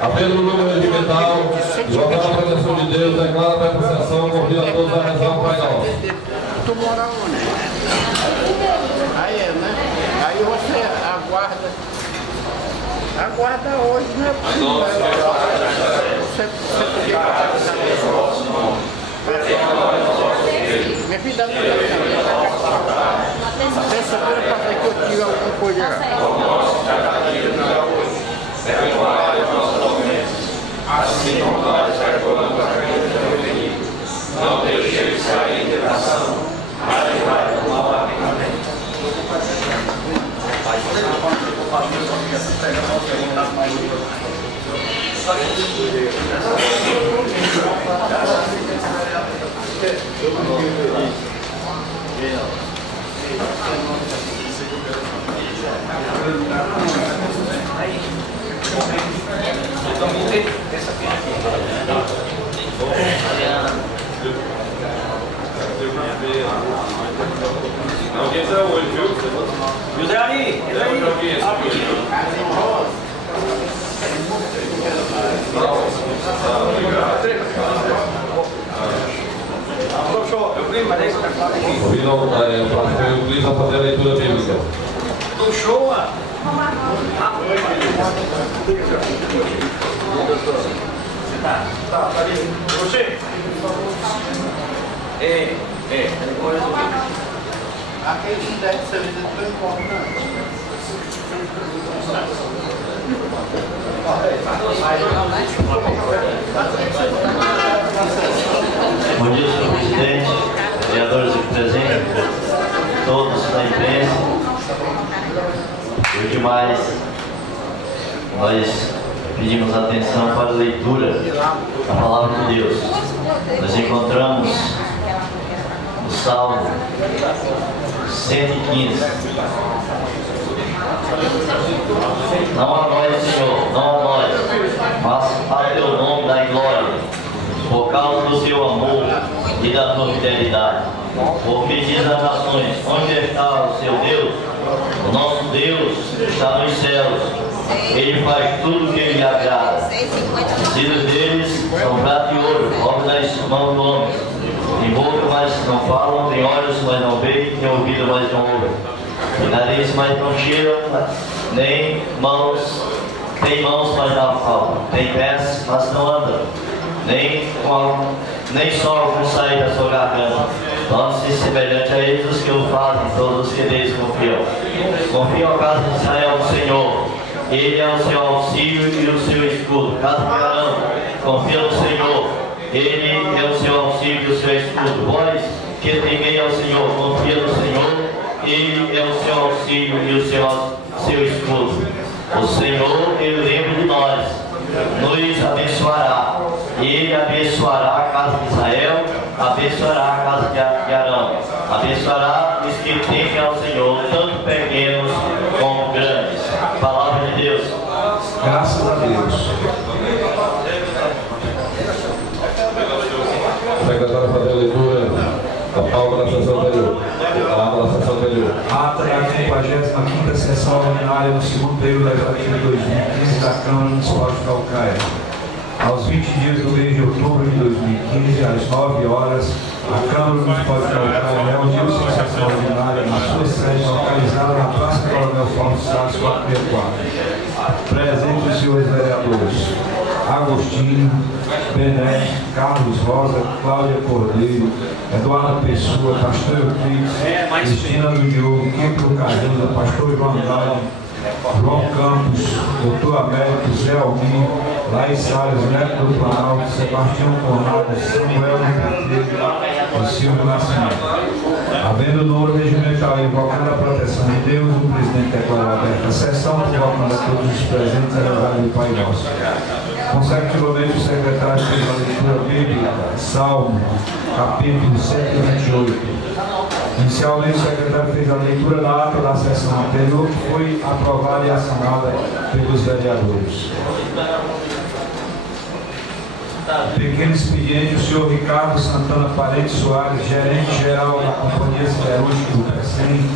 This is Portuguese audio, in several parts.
Apelo do número regimental, invocar a proteção de Deus, declara a apreciação, convido a todos a rezar o Pai Nosso. Tu mora onde? Aí é, né? Aí você aguarda hoje, né? Você podia minha filha não terça-feira passei que eu tive alguma coisa. Assim como nós perdoamos a quem nos ofende, não deixeis cair em tentação, mas livrai do mal. Amém. Alguém está hoje, viu? José Ali, Convido o pastor Euclides a fazer a leitura bíblica. do show, tá ali. Você? Aquele que deve ser vida foi importante. Bom dia, senhor presidente, vereadores aqui presentes, todos da imprensa. E o demais, nós pedimos atenção para a leitura da palavra de Deus. Nós encontramos o Salmo 115. Não a nós, Senhor, não a nós, mas a teu nome dai glória, por causa do teu amor e da tua fidelidade. Porque diz as nações, onde está o seu Deus? O nosso Deus está nos céus. Ele faz tudo o que lhe agrada. Os filhos deles são prata e ouro, obra das mãos do homem. Tem boca, mas não falam, tem olhos, mas não veem, tem ouvido, mas não ouvem. Tem nariz, mas não cheiram, nem mãos, tem mãos, mas não falam. Tem pés, mas não andam. Nem só algum sair da sua garganta. Torne-se semelhante a eles os que o fazem, todos os que neles confiam. Confiam a casa de Israel no Senhor. Ele é o seu auxílio e o seu escudo. Casa de Arão, confia no Senhor. Ele é o seu auxílio e o seu escudo. Vós que temei ao Senhor, confia no Senhor. Ele é o seu auxílio e o seu escudo. O Senhor, Ele lembra de nós, nos abençoará. Ele abençoará a casa de Israel, abençoará a casa de Arão, abençoará os que temem ao Senhor, tanto pequenos como grandes. Palavra de Deus. Graças a Deus. Secretário, fazer a leitura da palavra da sessão anterior. Ata da 55ª sessão ordinária no segundo período legislativo de 2015 da Câmara Municipal de Calcaia. Aos 20 dias do mês de outubro de 2015, às 9 horas, a Câmara Municipal de Calcaia reuniu-se em sessão ordinária na sua sede localizada na Praça Coronel Fausto Sá, 464. Presentes os senhores vereadores Agostinho, Bené, Carlos Rosa, Cláudia Cordeiro, Eduardo Pessoa, Pastor Euclides, Cristina do Diogo, Kiko Cardoso, Pastor João Andrade, João Campos, Dr. Américo, Zé Almir, Laís Salles, Neto do Planalto, Sebastião Conrado, Samuel e Silvio Nascimento. Havendo o número regimental invocando a proteção de Deus, o presidente declara aberta a sessão, convocando a todos os presentes a rezar o Pai Nosso. Consecutivamente, o secretário fez a leitura bíblica, Salmo, capítulo 128. Inicialmente, o secretário fez a leitura da ata da sessão anterior, que foi aprovada e assinada pelos vereadores. Pequeno expediente, o senhor Ricardo Santana Parede Soares, gerente geral da Companhia Siderúrgica do PECEM,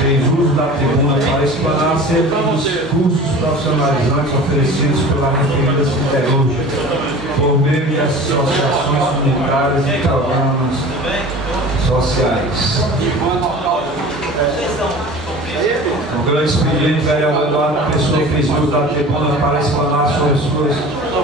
fez uso da tribuna para explanar acerca dos cursos profissionalizantes oferecidos pela referida siderúrgica, por meio de associações comunitárias e programas sociais. O grande expediente, vereador Eduardo Pessoa, fez uso da tribuna para explanar sobre suas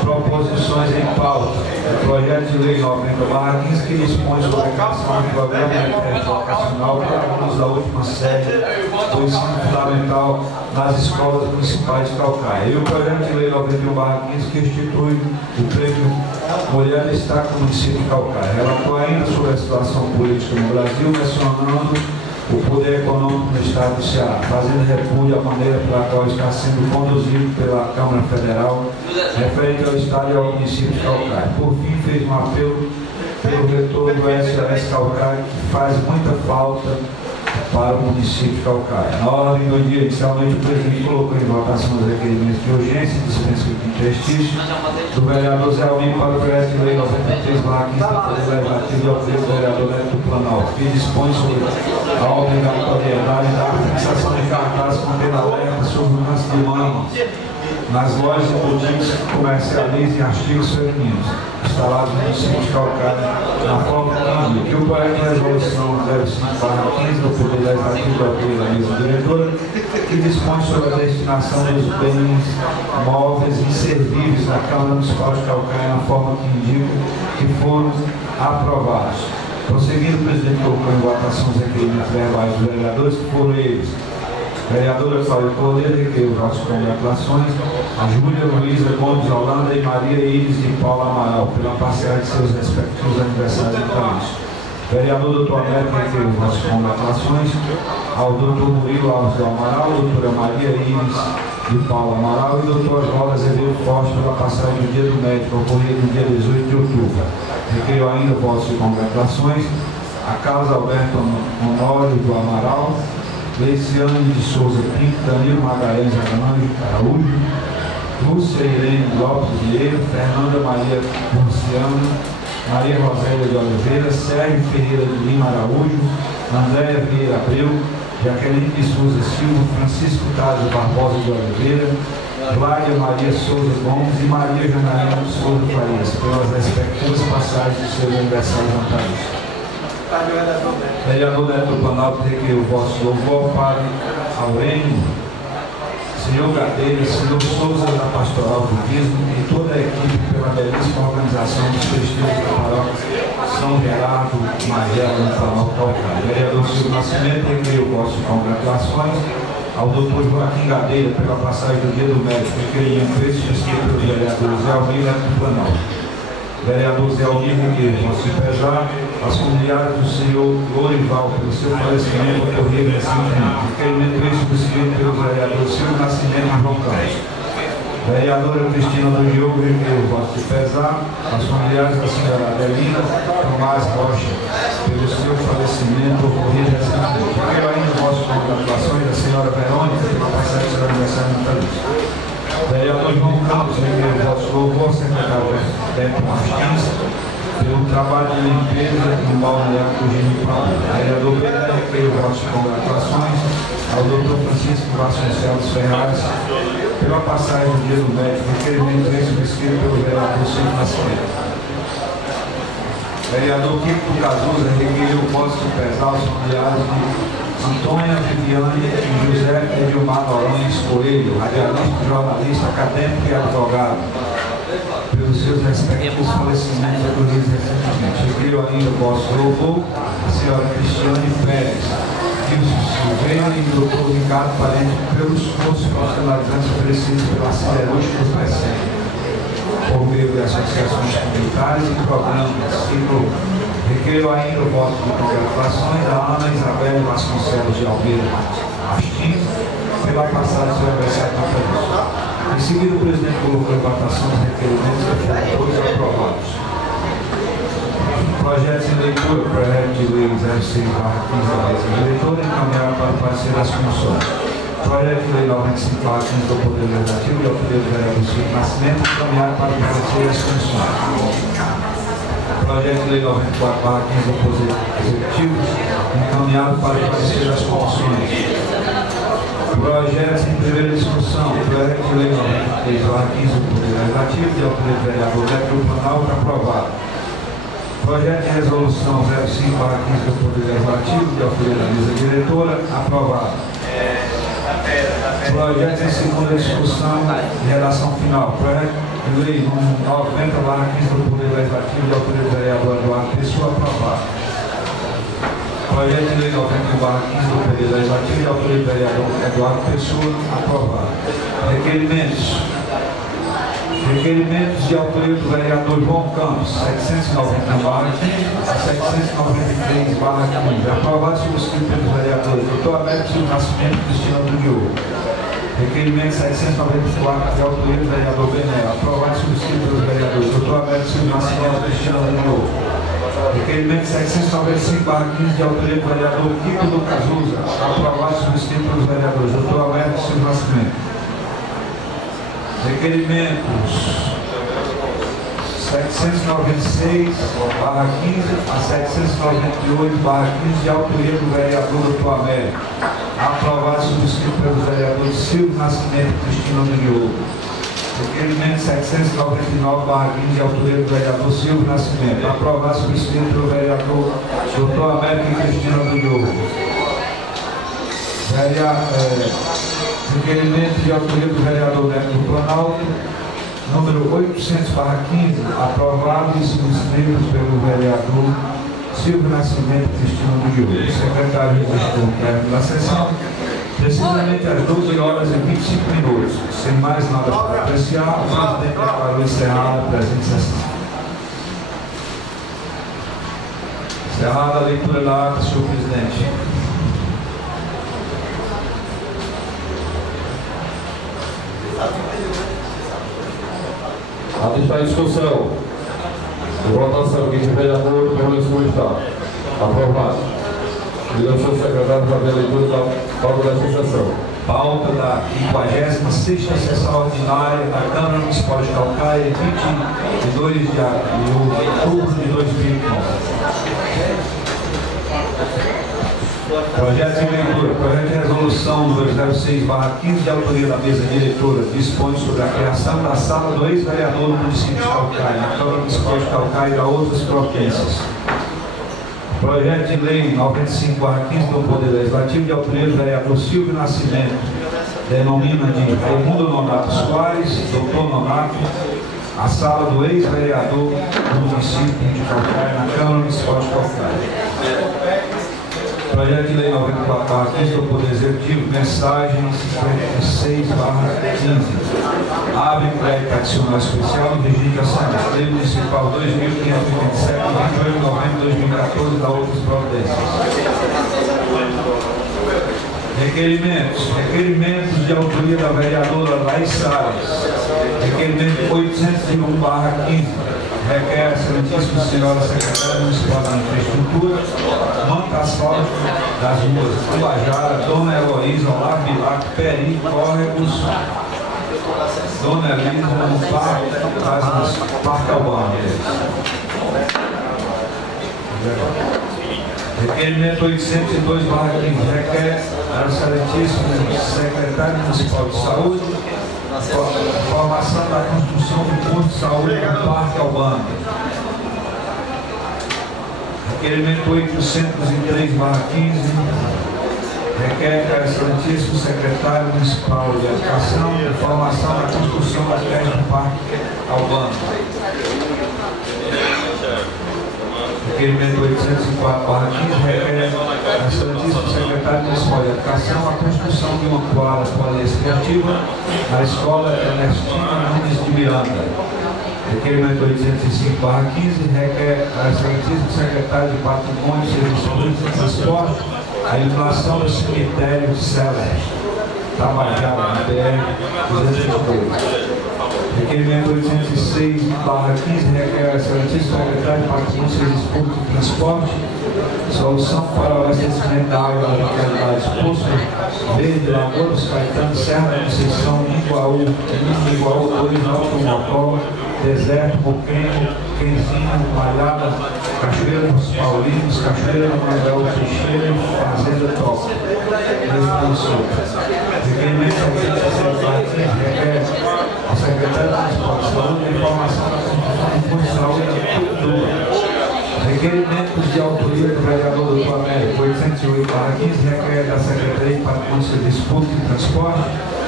proposições em pauta. O projeto de lei 90/15, que dispõe sobre a criação do programa educacional para alunos da última série do ensino fundamental nas escolas municipais de Caucaia. E o projeto de lei 91/15, que institui o prêmio Mulher Destaca no município de Caucaia. Relatou ainda sobre a situação política no Brasil, mencionando o poder econômico do Estado do Ceará, fazendo repúdio à maneira pela qual está sendo conduzido pela Câmara Federal referente ao Estado e ao município de Caucaia. Por fim, fez um apelo pelo reitor do SOS Caucaia, que faz muita falta para o município de Caucaia. Na ordem do dia, inicialmente, o presidente colocou em votação os requerimentos de urgência e dispensa de interstício do vereador Zé Almir para o projeto de lei 93/15 do Poder Legislativo e ao vereador Neto do Planalto, que dispõe sobre a obrigatoriedade da fixação de cartazes contendo alerta sobre o lance de mão nas lojas e boutiques que comercializem artigos femininos instalados no município de Caucaia, na forma que o projeto de resolução 05/15 do Poder Legislativo da mesa diretora, que dispõe sobre a destinação dos bens móveis e inservíveis na Câmara Municipal de Caucaia, na forma que indica que foram aprovados. Prosseguindo, o presidente colocou em votação os requerimentos verbais dos vereadores, que foram eles: vereadora Cláudia Cordeiro, requeriu as vossas congratulações a Júlia Luísa Gomes Holanda e Maria Iris de Paula Amaral, pela parcial de seus respectivos aniversários natalícios. Vereador Dr. Américo, requeriu as vossas congratulações ao Dr. Murilo Alves do Amaral, doutora Maria Iris de Paula Amaral e Dr. Oswaldo Azevedo Forte, pela passagem do dia do médico, ocorrido no dia 18 de outubro. Requeriu ainda vossas congratulações a Carlos Alberto Honório do Amaral, Leiciane de Souza Pinto, Danilo Magalhães Araújo, Lúcia Irene Lopes Vieira, Fernanda Maria Luciano, Maria Rosélia de Oliveira, Sérgio Ferreira de Lima Araújo, Andréia Vieira Abreu, Jaqueline de Souza Silva, Francisco Tásio Barbosa de Oliveira, Cláudia Maria Souza Gomes e Maria Janarina de Souza Farias, pelas respectivas passagens de seus aniversários natalícios. Vereador Neto do Planalto, requeriu o vosso louvor ao Padre Aurênio, senhor Gadeira, senhor Souza da Pastoral do Dízimo e toda a equipe pela belíssima organização dos festejos da paróquia São Gerardo Magela no Planalto Caucaia. Vereador Silvio Nascimento, requeriu vossas congratulações ao doutor Joaquim Gadeira pela passagem do dia do médico, requerimento escrito pelo vereador Zé Almir Neto do Planalto. Vereador Zé Almir, requeriu vosso pesar aos familiares do senhor Lorival pelo seu falecimento ocorrido recentemente. Requerimento escrito pelo vereador Silvio Nascimento e João Carlos. Vereadora Cristina do Diogo, requeriu vosso pesar aos familiares da senhora Adelina Tomás Rocha pelo seu falecimento ocorrido recentemente. Requeiro ainda vossas congratulações da senhora Verônica pela passagem do seu aniversário natalício. Vereador João Campos, requeriu vosso louvor, secretário Beto Martins, pelo trabalho de limpeza no balneário do Genipaul. Vereador Pedro, requeriu vossas congratulações ao Dr. Francisco Vasconcelos Ferraz pela passagem do dia do médico, requerimento escrito pelo vereador Silvio Nascimento. Vereador Kiko Cazuza, requeriu o vosso pesar aos familiares de Antônia Viviane e José Edilmar Noronha Coelho, radialista, jornalista, acadêmico e advogado, pelos seus respectivos falecimentos ocorridos recentemente. Requeriu ainda o vosso louvor a senhora Cristiane Pérez, Wilson Silveira e o doutor Ricardo Parente pelos cursos profissionalizantes oferecidos pela Siderúrgica do PSEG, por meio de associações comunitárias e programas. Requeiro ainda o voto de congratulações a Ana Isabel Vasconcelos de Almeida Martins pela passagem do seu aniversário natalício. Em seguida, o presidente colocou em votação os requerimentos que foram todos aprovados. Projetos em leitura, projeto de lei 06/15 da mesa diretora, encaminhado para o parecer das comissões. Projeto de lei 95/15 do Poder Legislativo e ao Poder do Vereador Silvio Nascimento, encaminhado para o parecer das comissões. Projeto de lei 94/15 do Poder Executivo, encaminhado para o parecer das comissões. 6/15 do Poder Legislativo, de autoria do vereador Neto do Planalto, aprovado. Projeto de resolução 05/15 do Poder Legislativo, de autoria da mesa diretora, aprovado. Projeto em segunda discussão de redação final. Projeto de lei número 90/15 do Poder Legislativo, de autoria do vereador Eduardo Pessoa, aprovado. Projeto de lei 91/15 do Poder Legislativo, de autoria do vereador Eduardo Pessoa, aprovado. Requerimentos de autoria do vereador João Campos, 791/15 a 793/15, aprovado e subscrito pelos vereadores Dr. Alberto Silva Nascimento e Cristina do Diogo. Requerimento 794 de autoria do vereador Benel, aprovado e subscrito pelos vereadores Dr. Alberto Silva Nascimento e Cristina do Diogo. Requerimento 795/15 de autoria do vereador Kiko do Cazuza, aprovado e subscrito pelos vereadores Dr. Alberto Silva Nascimento. Requerimentos 796/15 a 798/15 de autoria do vereador Dr. Américo, aprovado e subscrito pelos vereadores Silvio Nascimento e Cristina do Diogo. Requerimento 799/15 de autoria do vereador Silvio Nascimento, aprovado e subscrito pelo vereador Dr. Américo e Cristina do Diogo. Requerimento de autoria do vereador Neto do Planalto, número 800/15, aprovado e subscrito pelo vereador Silvio Nascimento e Cristina do Diogo. Secretário de Gestão Término da sessão, precisamente às 12h25. Sem mais nada para apreciar, o presidente declarou encerrada a presente sessão. Encerrada a leitura da ata, senhor presidente. A está em discussão. Votação. Quem estiver de acordo, permaneça como está. Aprovado. Pedir ao senhor secretário fazer a leitura da pauta desta sessão. Pauta da 56ª sessão ordinária da Câmara Municipal de Calcaia, 22 de outubro de 2009. Projeto de leitura. Projeto de resolução número 06/15 de autoria da mesa diretora dispõe sobre a criação da sala do ex-vereador do município de Calcaia, na Câmara Municipal de Calcaia e da outras províncias. Projeto de lei 95/15 do Poder Legislativo de autoria do vereador Silvio Nascimento, denomina de Raimundo Nonato Soares, doutor Nonato, a sala do ex-vereador do município de Calcaia, na Câmara Municipal de Calcaia. Projeto de lei 94/15 do Poder Executivo, mensagem 56/15. Abre crédito adicional especial e vigente Assembleia. Lei Municipal 2527, 28 de novembro de 2014, da outras providências. Requerimentos de autoria da vereadora Laís Salles. Requerimento 801/15. Requer a excelentíssima senhora secretária municipal da infraestrutura, manta asfalto das ruas Tubajara, Dona Heloísa, Olavo Bilac, Peri, Córregos, Dona Elisa, no Parque Albano. Requerimento 802/15. Requer a excelentíssima secretária municipal de saúde formação da construção do posto de saúde no Parque Albano. Requerimento 803/15. Requer que a excelentíssimo secretário municipal de Educação formação da construção das terras do Parque Albano. Requerimento 804/15. Requer a excelentíssimo secretário municipal de Educação a construção de uma quadra poliesportiva na escola Ernestina Nunes de Miranda. Requerimento 805/15. Requer a excelentíssimo secretário de Patrimônio, Serviço Público e Transporte a iluminação do cemitério de Célia, Tabajara, na BR 222. Requerimento 806/15. Requer a excelentíssimo secretário de Patrimônio, Serviço Público e Transporte solução para o abastecimento da água das localidades Poço Verde, Lagoa dos Caetanos, Serra da Conceição, Iguaú 2, Alto Mocó, Deserto, Boquenho, Quenzinho, Malhada, Cachoeira dos Paulinos, Cachoeira do Manuel Teixeira e Fazenda Top. Requerimento 767/15. Requer a secretário municipal de saúde a informação da Comissão de Saúde da Cultura. Requerimentos de autoria do vereador do Américo 808/15 requer da Secretaria de Patrimônio e Serviço Público e Transporte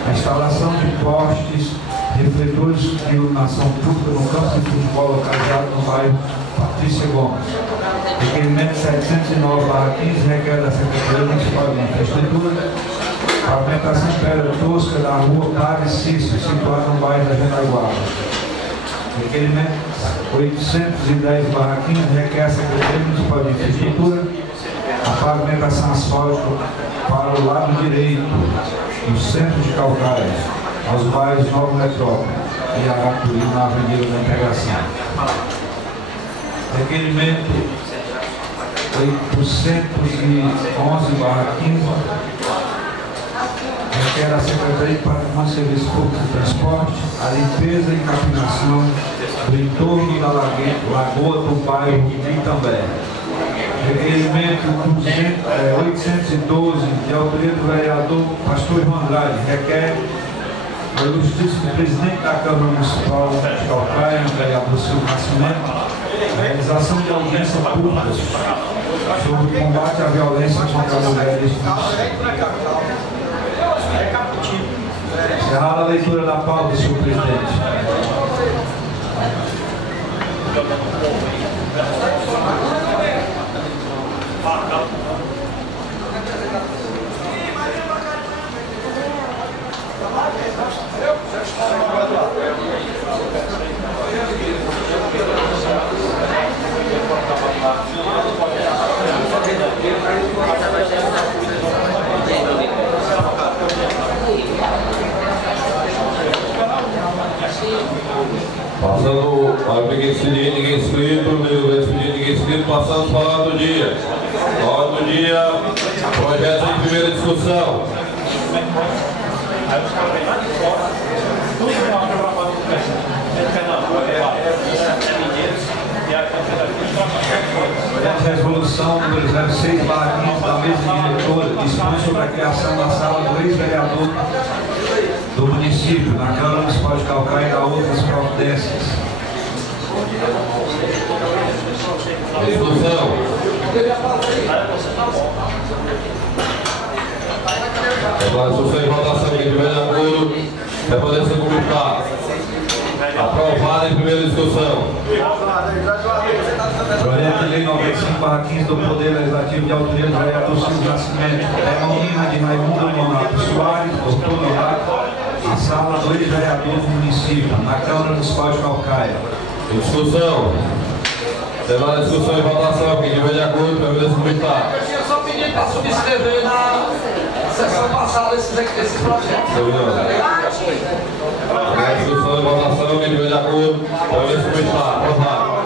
a instalação de postes refletores de iluminação pública no campo de futebol localizado no bairro Patrícia Gomes. Requerimento 709/15 requer da Secretaria Municipal de Infraestrutura pavimentação de pedra tosca da rua Padre Cício, situada no bairro da Janaguara. Requerimento 810/15 requer a Secretaria Municipal de Infraestrutura a pavimentação asfáltica para o lado direito do centro de Calcaia, aos bairros Nova Metrópole e Aracuri, na Avenida da Integração. Requerimento 811/15 requer a Secretaria de Patrimônio e Serviço Público e Transporte a limpeza e capinação do entorno da lagoa do bairro Itambé. Requerimento 812 de autoria do vereador Pastor João Andrade requer o ilustríssimo presidente da Câmara Municipal de Calcaia, o vereador Silvio Nascimento, a realização de audiência pública sobre o combate à violência contra a mulher deste município. Encerrada a leitura da pauta, senhor presidente. Passando para ninguém inscrito, ninguém inscrito, passando para a ordem do dia. Ordem do dia, projeto em primeira discussão. Resolução número 06/15 da mesa diretora dispõe sobre a criação da sala do ex-vereador do município, na Câmara Municipal de Calcaia e da outras providências. Discussão. Agora, discussão e votação. Quem tiver de acordo, permaneça como está. Aprovada em primeira discussão. Projeto de lei 95/15 do Poder Legislativo de autoria do vereador Silvio Nascimento. Hermanina de Raimundo Monato Soares, doutor Donato, a sala do ex-vereador do município, na Câmara Municipal de Calcaia. Em discussão. Terminada a discussão e votação. Quem tiver de acordo, permaneça como está. Eu tinha só pedido para subscrever na sessão passada esses projetos. Na discussão e votação, quem tiver de acordo, permaneça como está. Aprovado.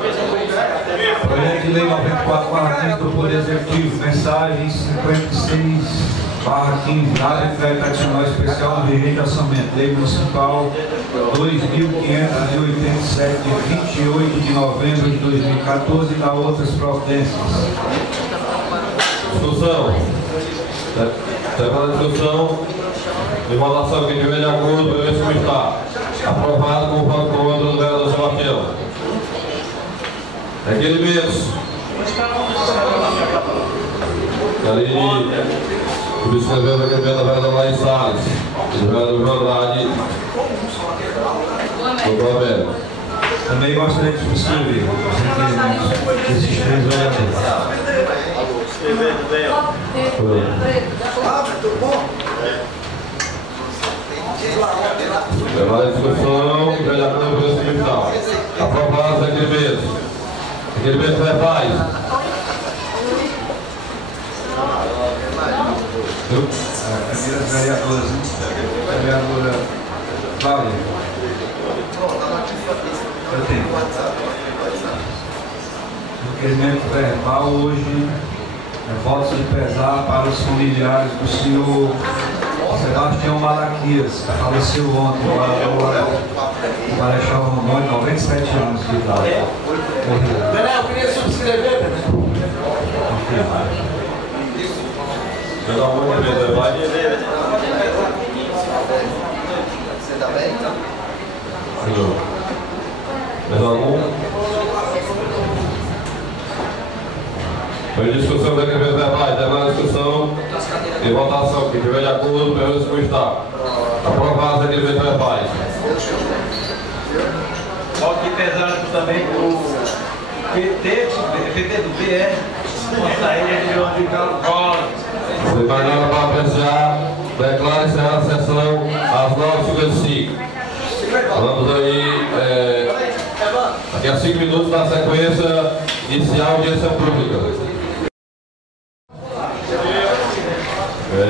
Projeto de lei 94/15 do Poder Executivo, mensagem 56/15, nada de crédito adicional especial no regime de orçamento, lei municipal 2.587, de 28 de novembro de 2014 e da outras providências. Discussão. Terminada a discussão e votação. Quem tiver de acordo, permaneça como está. Aprovado com o voto contra do vereador Sebastião. Requerimentos. Ali, subscreveu o requerimento da vereadora Laís Salles, do vereador João Andrade, doutor Américo. Também gostaria de subscrever os requerimentos desses três vereadores. Levar a discussão e velha Câmara do Municipal. Aprovado os requerimentos. Requerimentos verbais. Primeiras vereadoras, né? Vereadora Cláudia. Eu tenho. Requerimento verbal hoje é votos de pesar para os familiares do senhor Sebastião Malaquias, que faleceu ontem, o Marechal Rondônia, 97 anos de idade. Morreu. Daniel, eu queria subscrever, Daniel. Pelo amor de Deus, vai. Mais algum? Foi discussão da decretos verbais, terminar a discussão e votação. Quem tiver de acordo, pergunta como está. Aprovar os decretos verbais. Só que pesando também o PT do BR, uma saída de onde Carlos. Se mais nada para apreciar, declaro encerrar a sessão às 9h55. Vamos aí, daqui a 5 minutos, na sequência, iniciar a audiência pública.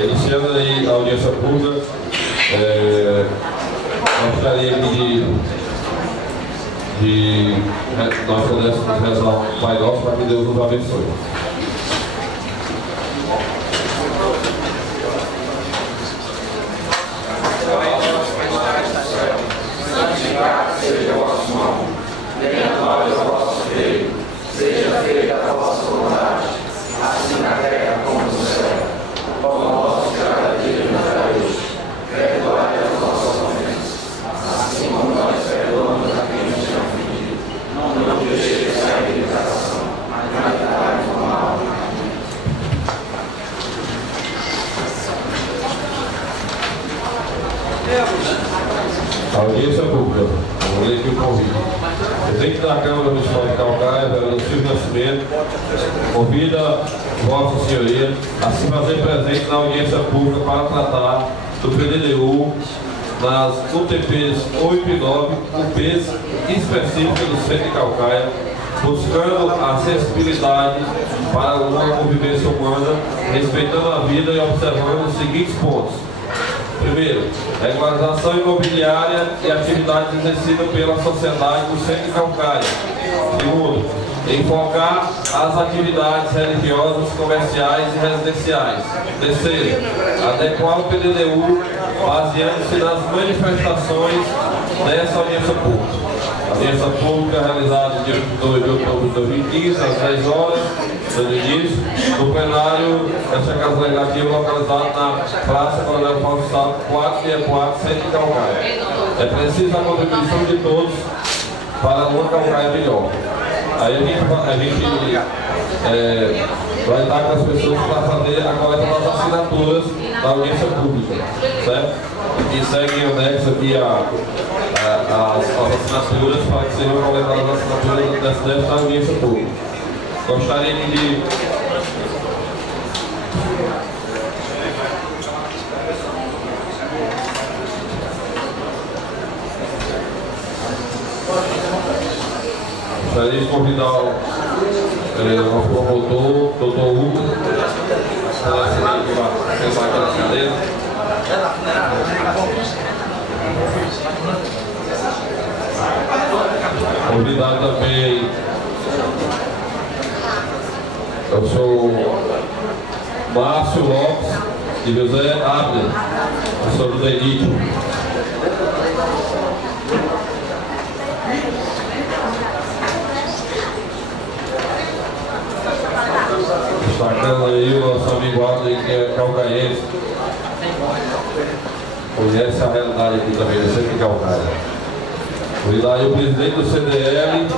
Iniciando aí a audiência pública, gostaria de nós pudéssemos rezar o Pai Nosso para que Deus nos abençoe. Santificado seja o vosso nome, venha a nós o vosso reino, seja feita a vossa vontade, assim na terra como no céu. O pão nosso de cada dia nos dai hoje, perdoai as nossas ofensas, assim como nós perdoamos a quem nos tem ofendido. Não nos deixeis cair em tentação, mas livrai-nos do mal. Audiência pública. Vou ler aqui o convite. Presidente da Câmara Municipal de Calcaia, vereador Silvio Nascimento, convida Vossa Senhoria a se fazer presente na audiência pública para tratar do PDDU nas UTPs 8 e 9, UPs específicas do centro de Calcaia, buscando a acessibilidade para uma convivência humana, respeitando a vida e observando os seguintes pontos. Primeiro, regularização imobiliária e atividades exercidas pela sociedade do centro de Calcaia. Segundo, enfocar as atividades religiosas, comerciais e residenciais. Terceiro, adequar o PDDU baseando-se nas manifestações dessa audiência pública. A audiência pública realizada no dia 2 de outubro de 2015, às 10 horas, no início, no plenário desta Casa Legislativa localizado na Praça Coronel Paulo Salto, 464, centro de Calcaia. É preciso a contribuição de todos para uma Calcaia melhor. Aí a gente vai estar com as pessoas para fazer a coleta das assinaturas da audiência pública, certo? E segue o anexo aqui as assinaturas para que sejam coletadas as assinaturas desta audiência pública. Gostaria de convidar o nosso promotor, doutor Hugo, para sentar aqui na cadeira. Convidar também o senhor Márcio Lopes e José Abner, professor do DENIT. Destacando aí o nosso amigo Abner, que é calcaiense. Conhece a realidade aqui também, eu sei que é Calcaia. Convidar aí o presidente do CDL.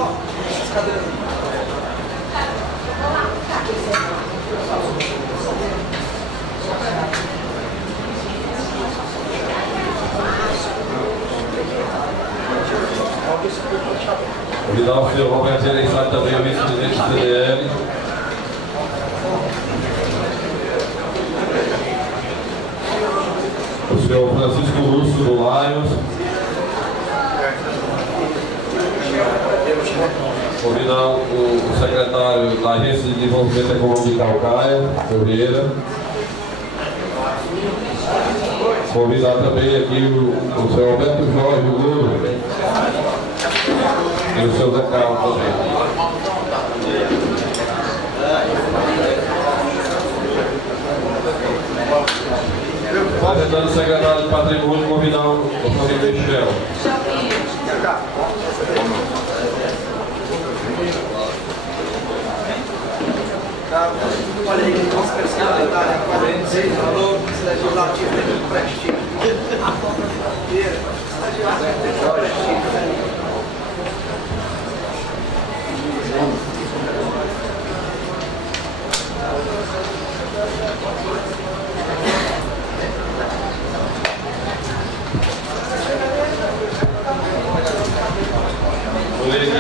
Convidar o senhor Roberto Gereissati também, o vice-presidente do CDL. O senhor Francisco Lúcio do Lions. Convidar o secretário da Agência de Desenvolvimento Econômico de Calcaia, Vieira. Convidar também aqui o senhor Roberto Jorge Lula e o seu Zé Carlos também. Representando o secretário de Patrimônio, convidar o amigo Michel. Olha aí, nosso secretário, 46, valor legislativo do prestígio. Legislativo do prestígio.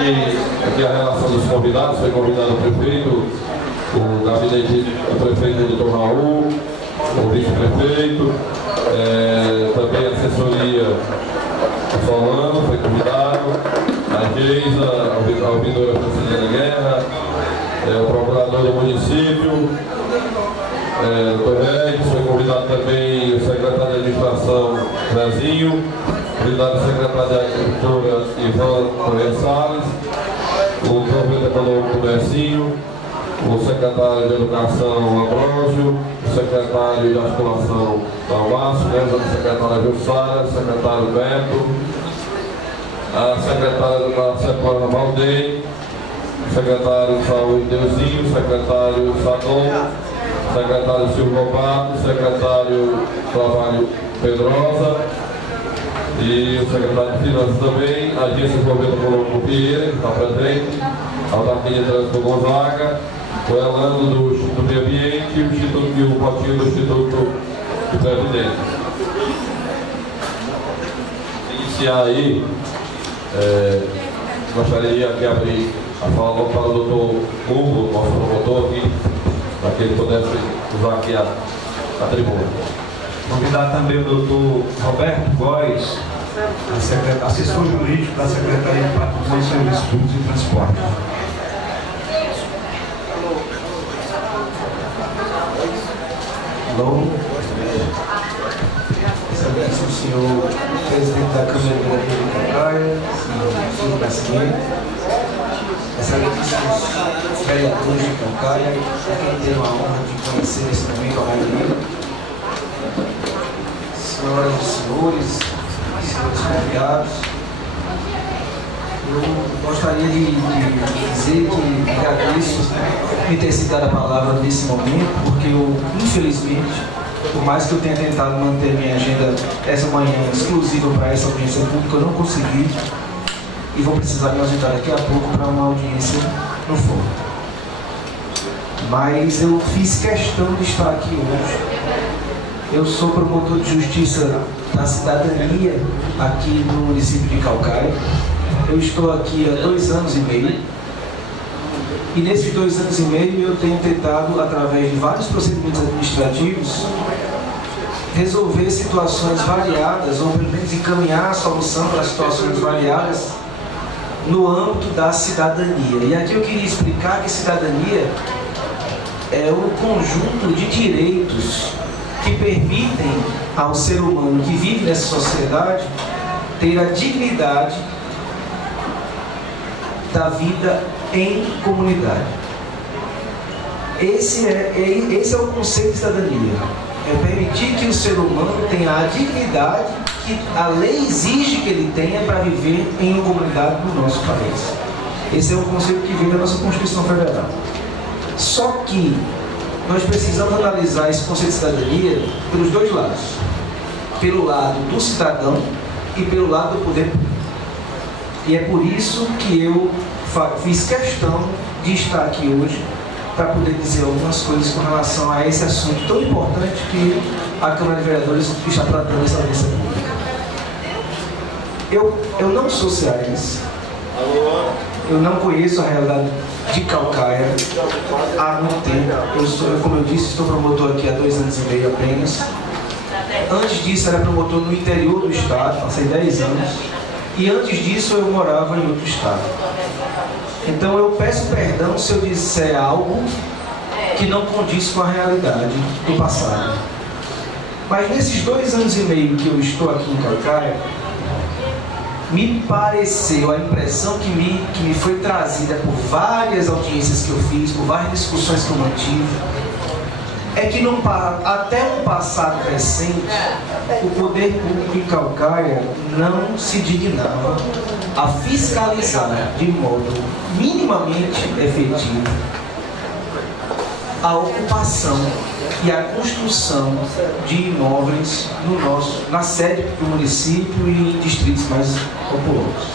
aqui a relação dos convidados, foi convidado o prefeito, o gabinete do prefeito Dr. Raul, o vice-prefeito, também a assessoria Solano foi convidado, a Geisa, a ouvidora Francisca Guerra, o procurador do município, Dr. Regis, foi convidado também o secretário de administração Zezinho, convidado o secretário de agricultura Ivan Correia Salles, o provedor econômico Mercinho, o secretário de educação Ambrósio, o secretário de articulação Dalmácio, o secretário Jussara, o secretário Beto, a secretária da Separa Valdem, o secretário de saúde Deusinho, o secretário Sadon, o secretário Silvio Lobato, o secretário de trabalho Pedrosa e o secretário de finanças também, a agência de governo Colombo Vieira, que está presente, a autarquia de trânsito Gonzaga, o Elano do Instituto Meio Ambiente e o Potinho do Instituto de Previdência. Iniciar aí, gostaria de abrir a fala para o doutor Hugo, nosso promotor aqui, para que ele pudesse usar aqui a tribuna. Convidar também o doutor Roberto Góes, assessor jurídico da Secretaria de Patrimônio, Serviços Públicos e Transporte. Alô, excelência, o senhor presidente da Câmara de Calcaia, senhor Nascimento, excelências vereadores de Calcaia, a quem tenho a honra de conhecer nesse momento a maioria, senhoras e senhores convidados, eu gostaria de dizer que agradeço me ter citado a palavra nesse momento, porque eu, infelizmente, por mais que eu tenha tentado manter minha agenda essa manhã exclusiva para essa audiência pública, eu não consegui e vou precisar me ausentar daqui a pouco para uma audiência no fórum. Mas eu fiz questão de estar aqui hoje. Eu sou promotor de justiça da cidadania aqui no município de Calcaia. Eu estou aqui há 2 anos e meio. E nesses 2 anos e meio eu tenho tentado, através de vários procedimentos administrativos, resolver situações variadas, ou pelo menos encaminhar a solução para situações variadas no âmbito da cidadania. E aqui eu queria explicar que cidadania é o conjunto de direitos que permitem ao ser humano que vive nessa sociedade ter a dignidade da vida em comunidade. Esse é o conceito de cidadania. É permitir que o ser humano tenha a dignidade que a lei exige que ele tenha para viver em uma comunidade do nosso país. Esse é o conceito que vem da nossa Constituição Federal. Só que nós precisamos analisar esse conceito de cidadania pelos 2 lados. Pelo lado do cidadão e pelo lado do poder público. E é por isso que eu fiz questão de estar aqui hoje para poder dizer algumas coisas com relação a esse assunto tão importante que a Câmara de Vereadores está tratando nessa audiência pública. Eu não sou cearense. Eu não conheço a realidade de Calcaia há muito tempo. Como eu disse, estou promotor aqui há 2 anos e meio apenas. Antes disso, era promotor no interior do estado, passei 10 anos. E antes disso, eu morava em outro estado. Então, eu peço perdão se eu disser algo que não condiz com a realidade do passado. Mas nesses 2 anos e meio que eu estou aqui em Calcaia, me pareceu, a impressão que me foi trazida por várias audiências que eu fiz, por várias discussões que eu mantive, é que até um passado recente, o poder público em Calcaia não se dignava a fiscalizar de modo minimamente efetivo a ocupação e a construção de imóveis na sede do município e em distritos mais populosos.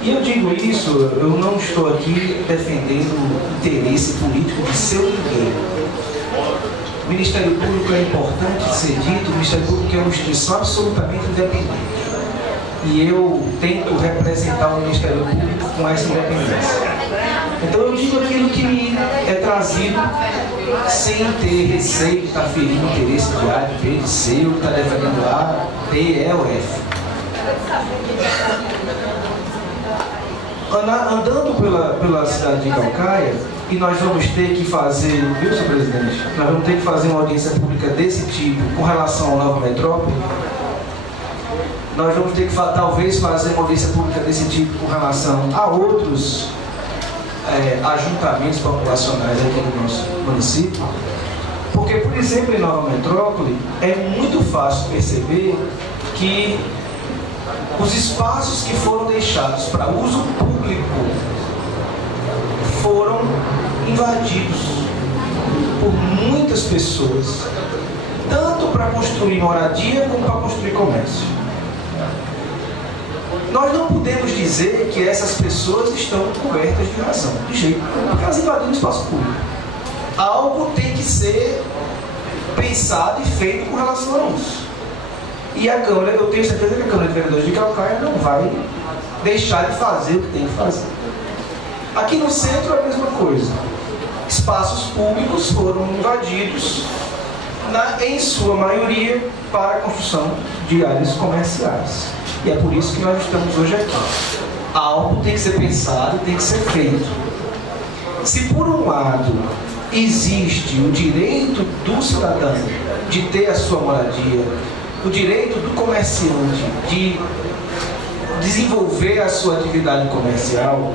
E eu digo isso, eu não estou aqui defendendo o interesse político de seu ninguém. O Ministério Público é importante ser dito, o Ministério Público é uma instituição absolutamente independente. E eu tento representar o Ministério Público com essa independência. Então eu digo aquilo que me é trazido sem ter receio de estar ferindo o interesse de A, de B, de C, ou de estar defendendo A, D, E ou F. Andando pela cidade de Calcaia, e nós vamos ter que fazer, viu, senhor presidente? Nós vamos ter que fazer uma audiência pública desse tipo com relação à nova metrópole. Nós vamos ter que talvez fazer uma audiência pública desse tipo com relação a outros ajuntamentos populacionais aqui do nosso município. Porque, por exemplo, em Nova Metrópole, é muito fácil perceber que os espaços que foram deixados para uso público foram invadidos por muitas pessoas, tanto para construir moradia como para construir comércio. Nós não podemos dizer que essas pessoas estão cobertas de razão, de jeito nenhum, porque elas invadiram o espaço público. Algo tem que ser pensado e feito com relação a isso. E a Câmara, eu tenho certeza que a Câmara de Vereadores de Calcaia não vai deixar de fazer o que tem que fazer. Aqui no centro é a mesma coisa. Espaços públicos foram invadidos, em sua maioria, para a construção de áreas comerciais. E é por isso que nós estamos hoje aqui. Algo tem que ser pensado, tem que ser feito. Se por um lado existe o direito do cidadão de ter a sua moradia, o direito do comerciante de desenvolver a sua atividade comercial,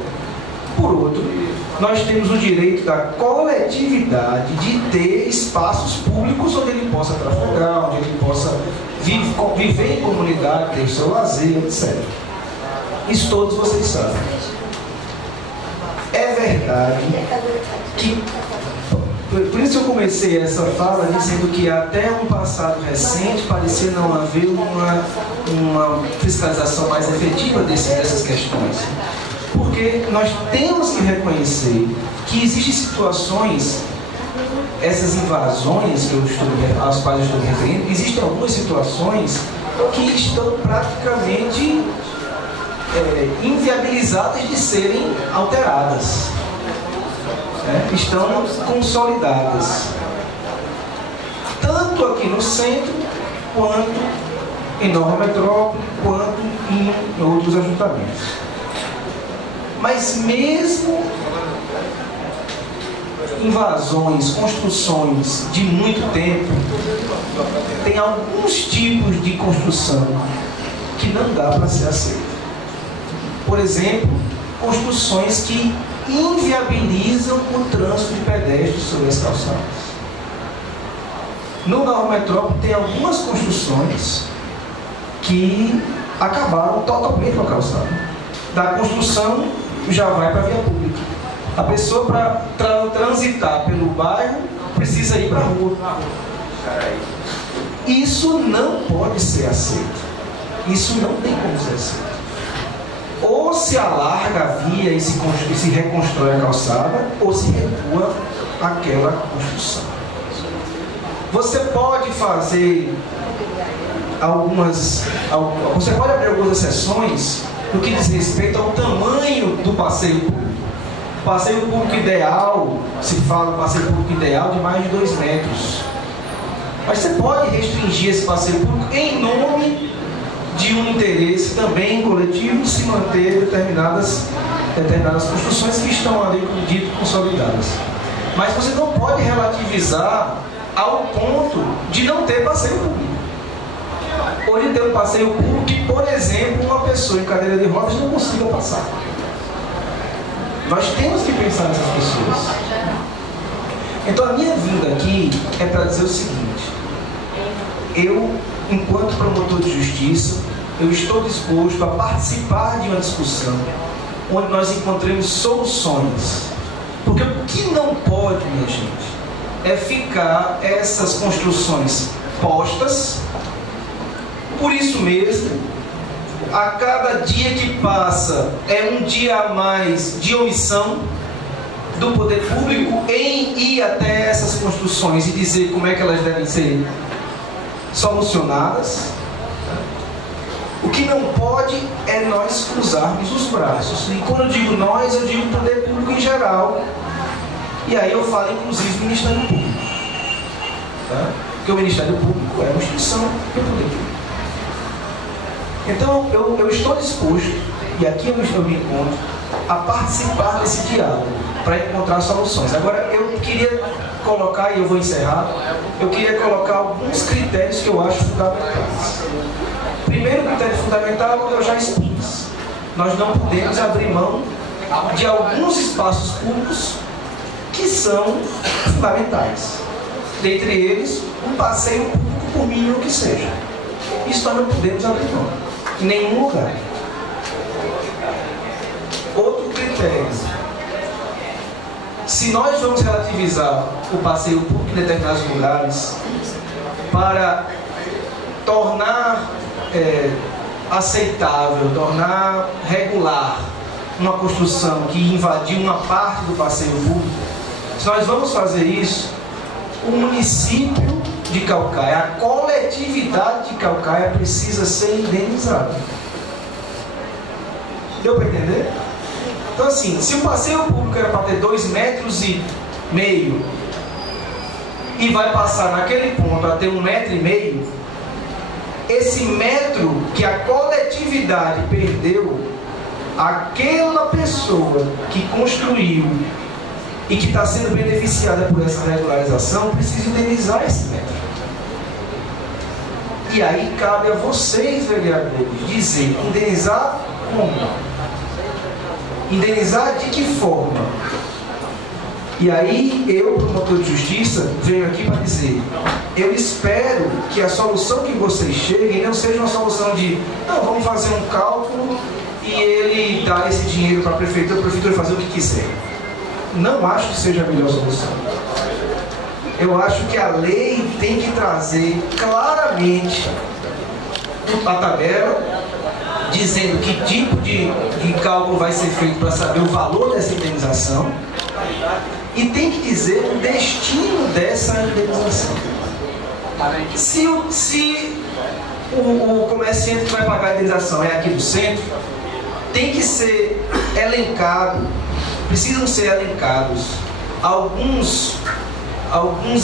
por outro, nós temos o direito da coletividade de ter espaços públicos onde ele possa trafegar, onde ele possa viver em comunidade, ter o seu lazer, etc. Isso todos vocês sabem. É verdade que, por isso eu comecei essa fala dizendo que até um passado recente parecia não haver uma fiscalização mais efetiva dessas questões. Porque nós temos que reconhecer que existem situações, essas invasões às quais eu estou me referindo, existem algumas situações que estão praticamente inviabilizadas de serem alteradas. Estão consolidadas. Tanto aqui no centro, quanto em Nova Metrópole, quanto em outros ajuntamentos. Mas mesmo invasões, construções de muito tempo, tem alguns tipos de construção que não dá para ser aceito. Por exemplo, construções que inviabilizam o trânsito de pedestres sobre as calçadas. No Nova Metrópole tem algumas construções que acabaram totalmente com a calçada. Da construção já vai para a via pública. A pessoa, para transitar pelo bairro, precisa ir para a rua. Isso não pode ser aceito. Isso não tem como ser aceito. Ou se alarga a via e se reconstrói a calçada, ou se recua aquela construção. Você pode fazer você pode abrir algumas exceções no que diz respeito ao tamanho do passeio público. O passeio público ideal, se fala passeio público ideal de mais de 2 metros. Mas você pode restringir esse passeio público em nome de um interesse também coletivo de se manter determinadas construções que estão ali, como dito, consolidadas. Mas você não pode relativizar ao ponto de não ter passeio público. Ou de ter um passeio público que, por exemplo, uma pessoa em cadeira de rodas não consiga passar. Nós temos que pensar nessas pessoas. Então a minha vinda aqui é para dizer o seguinte: eu, enquanto promotor de justiça, eu estou disposto a participar de uma discussão onde nós encontremos soluções. Porque o que não pode, minha gente, é ficar essas construções postas. Por isso mesmo, a cada dia que passa é um dia a mais de omissão do poder público em ir até essas construções e dizer como é que elas devem ser solucionadas. O que não pode é nós cruzarmos os braços. E quando eu digo nós, eu digo poder público em geral. E aí eu falo inclusive Ministério Público. Tá? Porque o Ministério Público é uma instituição do poder público. Então eu estou disposto, e aqui eu me encontro, a participar desse diálogo para encontrar soluções. Agora eu queria colocar, e eu vou encerrar, eu queria colocar alguns critérios que eu acho fundamentais. Primeiro critério fundamental eu já expus. Nós não podemos abrir mão de alguns espaços públicos que são fundamentais. Dentre eles, um passeio público, por mínimo que seja. Isso nós não podemos abrir mão, em nenhum lugar. Outro critério: se nós vamos relativizar o passeio público em determinados lugares para tornar aceitável, tornar regular uma construção que invadiu uma parte do passeio público, se nós vamos fazer isso, o município de Caucaia, a coletividade de Caucaia precisa ser indenizada. Deu para entender? Então assim, se o passeio público era para ter 2,5 metros e vai passar naquele ponto a ter 1,5 metro, esse metro que a coletividade perdeu, aquela pessoa que construiu e que está sendo beneficiada por essa regularização precisa indenizar esse metro. E aí cabe a vocês, vereadores, dizer: indenizar como? Indenizar de que forma? E aí eu, promotor de justiça, venho aqui para dizer: eu espero que a solução que vocês cheguem não seja uma solução de não, vamos fazer um cálculo e ele dá esse dinheiro para a prefeitura fazer o que quiser. Não acho que seja a melhor solução. Eu acho que a lei tem que trazer claramente a tabela, dizendo que tipo de cálculo vai ser feito para saber o valor dessa indenização, e tem que dizer o destino dessa indenização. Se o comerciante que vai pagar a indenização é aqui do centro, tem que ser elencado, precisam ser elencados alguns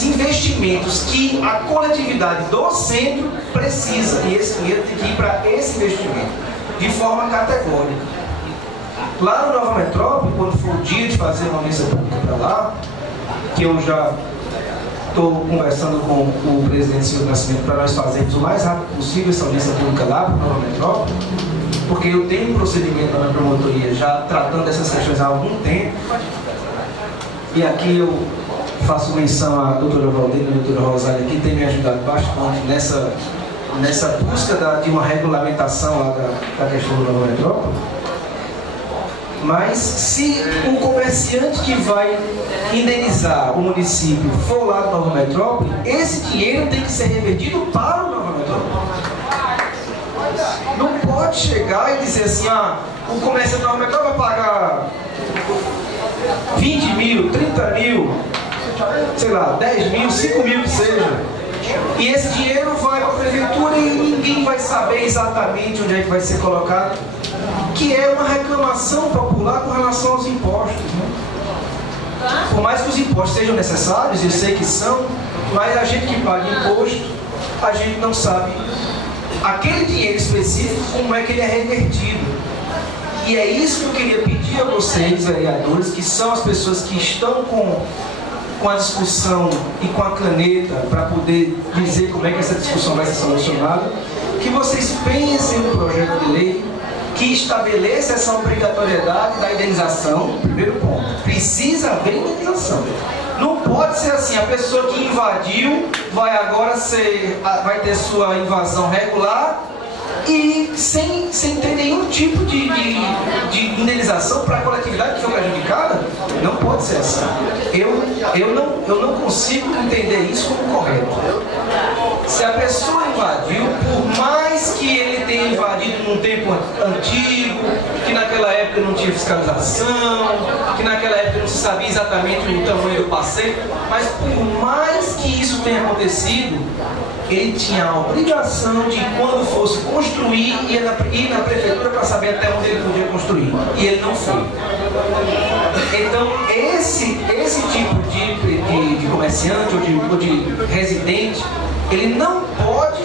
investimentos que a coletividade do centro precisa, e esse dinheiro tem que ir para esse investimento, de forma categórica. Lá no Nova Metrópole, quando for o dia de fazer uma mesa pública para lá, que eu já estou conversando com o presidente Silvio Nascimento para nós fazermos o mais rápido possível essa mesa pública lá para o Nova Metrópole, porque eu tenho um procedimento na promotoria já tratando dessas questões há algum tempo, e aqui eu faço menção à doutora Valdeira e à doutora Rosália, que tem me ajudado bastante nessa busca de uma regulamentação lá da questão do Nova Metrópole. Mas se o comerciante que vai indenizar o município for lá do Nova Metrópole, esse dinheiro tem que ser revertido para o Nova Metrópole. Não pode chegar e dizer assim: o comerciante do Nova Metrópole vai pagar 20 mil, 30 mil, sei lá, 10 mil, 5 mil que seja. E esse dinheiro vai para a prefeitura e ninguém vai saber exatamente onde é que vai ser colocado, que é uma reclamação popular com relação aos impostos, né? Por mais que os impostos sejam necessários, eu sei que são, mas a gente que paga imposto, a gente não sabe aquele dinheiro específico, como é que ele é revertido. E é isso que eu queria pedir a vocês, vereadores, que são as pessoas que estão com a discussão e com a caneta para poder dizer como é que essa discussão vai ser solucionada, que vocês pensem no projeto de lei que estabeleça essa obrigatoriedade da indenização. Primeiro ponto, precisa haver indenização. Não pode ser assim: a pessoa que invadiu vai ter sua invasão regular e sem ter nenhum tipo de indenização para a coletividade que foi prejudicada. Não pode ser assim. Eu não consigo entender isso como correto. Se a pessoa invadiu, por mais que ele tenha invadido num tempo antigo, que naquela época não tinha fiscalização, que naquela época não se sabia exatamente o tamanho do passeio, mas por mais que isso tenha acontecido, ele tinha a obrigação de, quando fosse construir, ir na prefeitura para saber até onde ele podia construir. E ele não foi. Então, esse tipo de comerciante ou de residente, ele não pode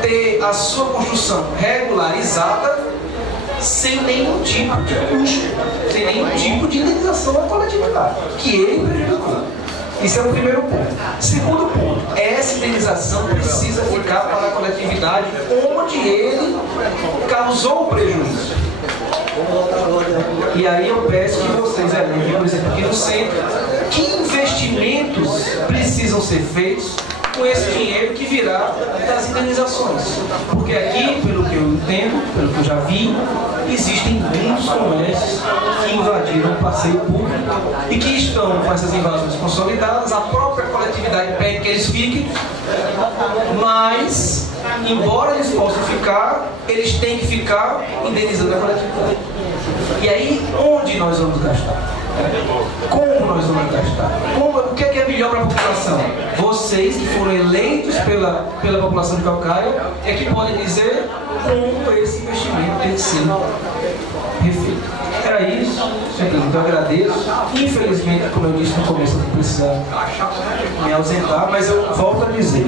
ter a sua construção regularizada sem nenhum tipo de custo, sem nenhum tipo de indenização à coletividade, que ele prejudicou. Isso é o primeiro ponto. Segundo ponto, essa indenização precisa ficar para a coletividade onde ele causou o prejuízo. E aí eu peço que vocês elenquem, por exemplo, aqui no centro, que investimentos precisam ser feitos com esse dinheiro que virá das indenizações. Porque aqui, pelo que eu entendo, pelo que eu já vi, existem muitos comércios que invadiram o passeio público e que estão com essas invasões consolidadas. A própria coletividade pede que eles fiquem, mas, embora eles possam ficar, eles têm que ficar indenizando a coletividade. E aí, onde nós vamos gastar? Como nós vamos gastar? O que é melhor para a população? Vocês que foram eleitos pela população de Caucaia é que podem dizer como esse investimento tem que ser refeito. Era isso. Então eu agradeço. Infelizmente, como eu disse no começo, eu vou precisar me ausentar, mas eu volto a dizer.